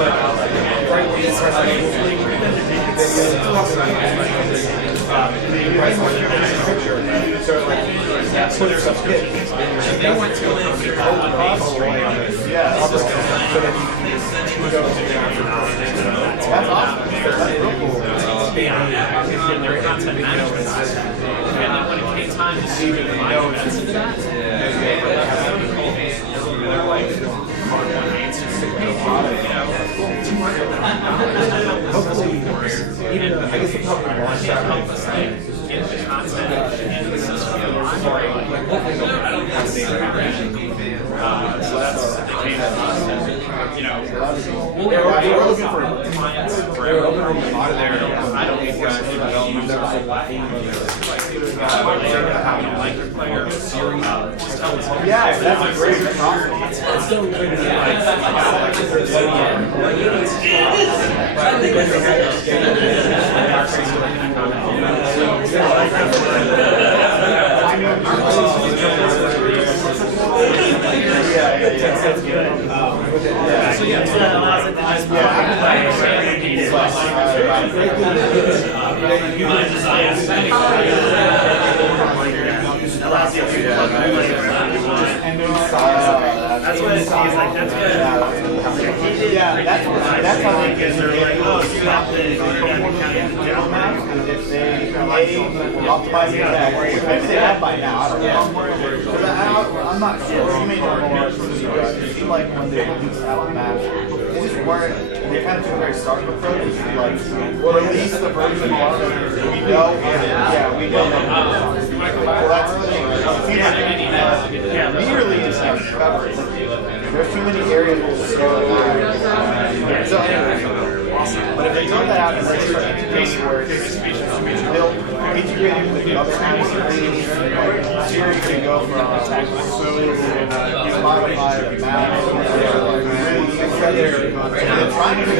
but frankly, it's so like puts up hits. They went to the street. Yeah. So then you go to the That's awesome. That's real cool. Expand their content management system. And then when it came time to see the notes into that, they're like, hopefully, even I guess the public wants that help us get the content into the system. So that's the case. You know, we're looking for clients. We're open a lot of their development. Yeah, that's a great problem. It's still going to be That's good. So yeah, so that allows it to just allows you to plug and play around. That's what it seems like. That's good. Yeah, that's how they get. They're like, oh, you have to down map. If they optimize it, maybe they have by now. I don't know. I'm not sure. You may know more. It seemed like when they released Apple Maps, they just weren't. They kind of took a very startup approach. Like, we'll release the version one. We know. Yeah, we know. Well, that's the thing. Nearly just discovered. There's too many areas we'll scale it out. So anyway, but if they build that out and they start integrating where it's built, integrated with other apps, Siri can go from modify maps, they're trying to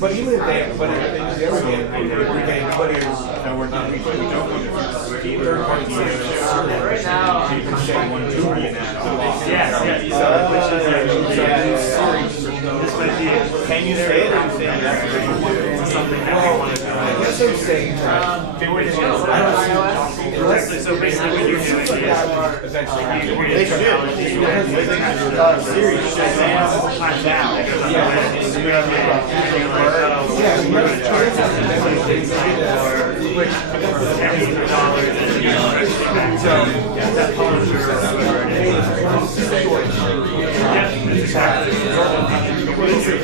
but even if they, but if they use the other hand, we're getting players that we don't want to third party right now. You can say 1, 2 now. Yes. Can you say it or you say something that we want to do? I guess I'm saying so basically what you're doing is they should. Siri should time down.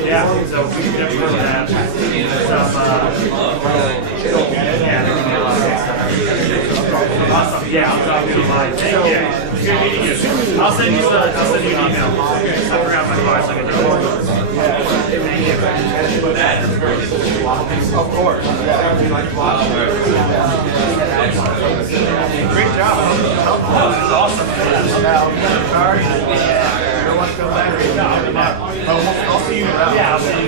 Yeah, so we definitely have some, awesome. Yeah, I'll talk to you live. Thank you. Good meeting you. I'll send you an email. I forgot my car, so I can do it. Of course. Great job. That's awesome. Sorry. Everyone come back. Great job. I'll see you around. Yeah, I'll see you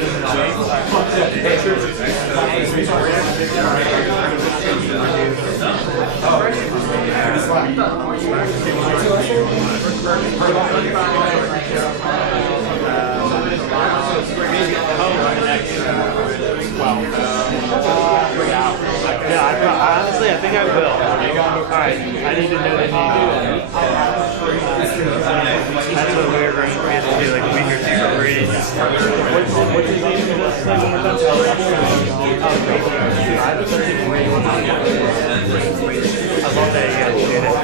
honestly, I think I will. Alright, I need to know that you do that. That's what we're going to do, like a week or two before it is. What's his name? I love that you guys do that.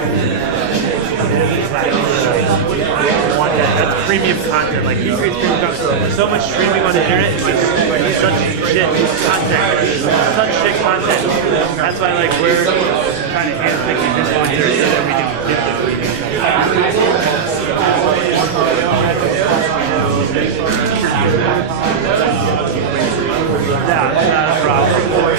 That's premium content. Like, he creates premium content. So much streaming on the internet, it's like such shit content. Such shit content. That's why, like, we're trying to handpick these influencers so that we can get them. Yeah, not a problem. No way.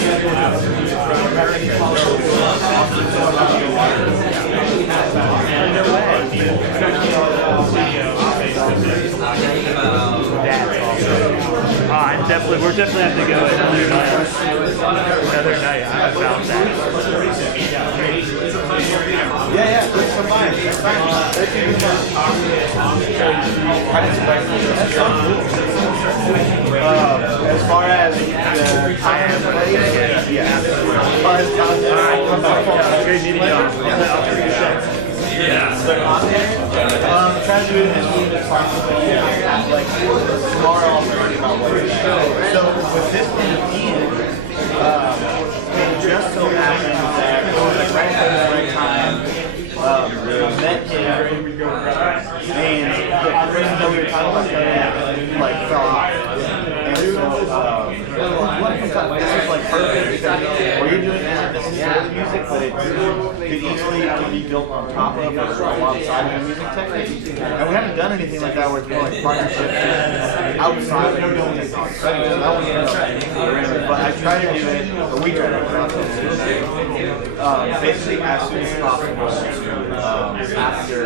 That's awesome. We're definitely have to go another night. Another night. I'm about that. Yeah, please come by. As far as the time and place, yeah. Great meeting y'all. Try to do it as soon as possible. Like tomorrow, I'll tell you about what's next. So with this one, it just so happened that it was the right place, the right time. Met him, and the person that we were talking about like fell off. And so this is like perfect because what you're doing isn't necessarily music, but it could easily be built on top of or alongside of a music technique. And we haven't done anything like that where it's more like partnerships outside of the music technique. But I try to do it, or we try to do it, basically as soon as possible. After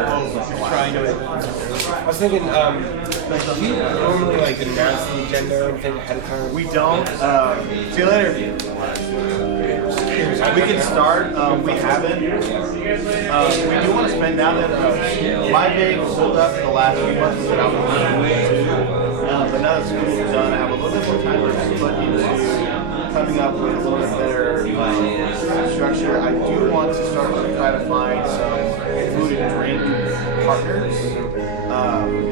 trying to. I was thinking, do you normally like announce the agenda or anything ahead of time? We don't. See you later. We can start. We haven't. We do want to spend now that my big hold up in the last few months is about but now that school's done, I have a little bit more time to put into coming up with a little bit better structure. I do want to start to try to find some food and drink partners.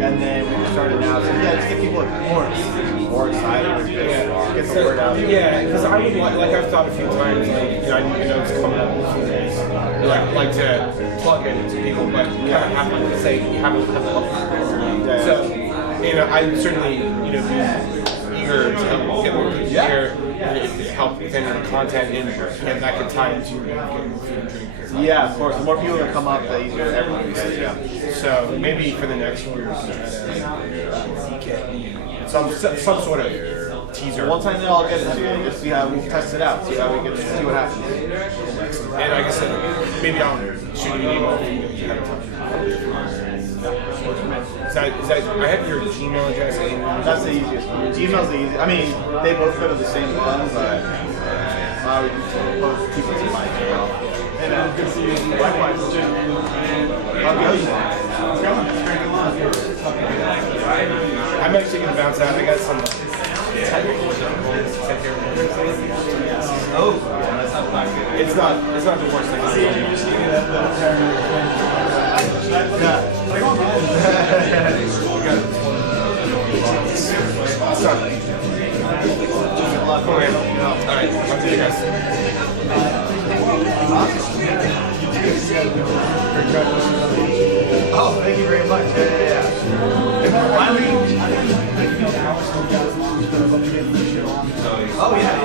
And then we started now. So yeah, let's get people more excited and get the word out. Yeah, because I would like I've thought a few times, like, you know, I know it's coming up in a few days. Like to plug into people, but kind of have to say you have a couple. So, you know, I certainly, you know, be eager to help get more people here, help with any of the content, and that could tie into getting more food and drink. Yeah, of course. The more people that come up, the easier everyone gets. Yeah. So maybe for the next year, we can try to some sort of teaser. One time they all get into it, just see how we test it out, see how we get, see what happens. And like I said, maybe I'll shoot you an email if you have time. Is that, I have your Gmail address. That's the easiest. Gmail's the easiest. I mean, they both go to the same one, but we can post people to my email. And good to see you. Likewise. I'm actually going to bounce out. I got some Oh, it's not the worst thing. Alright, I'll see you guys. Oh, thank you very much. Yeah. Finally. Oh, yeah.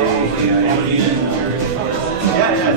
Yeah, yeah.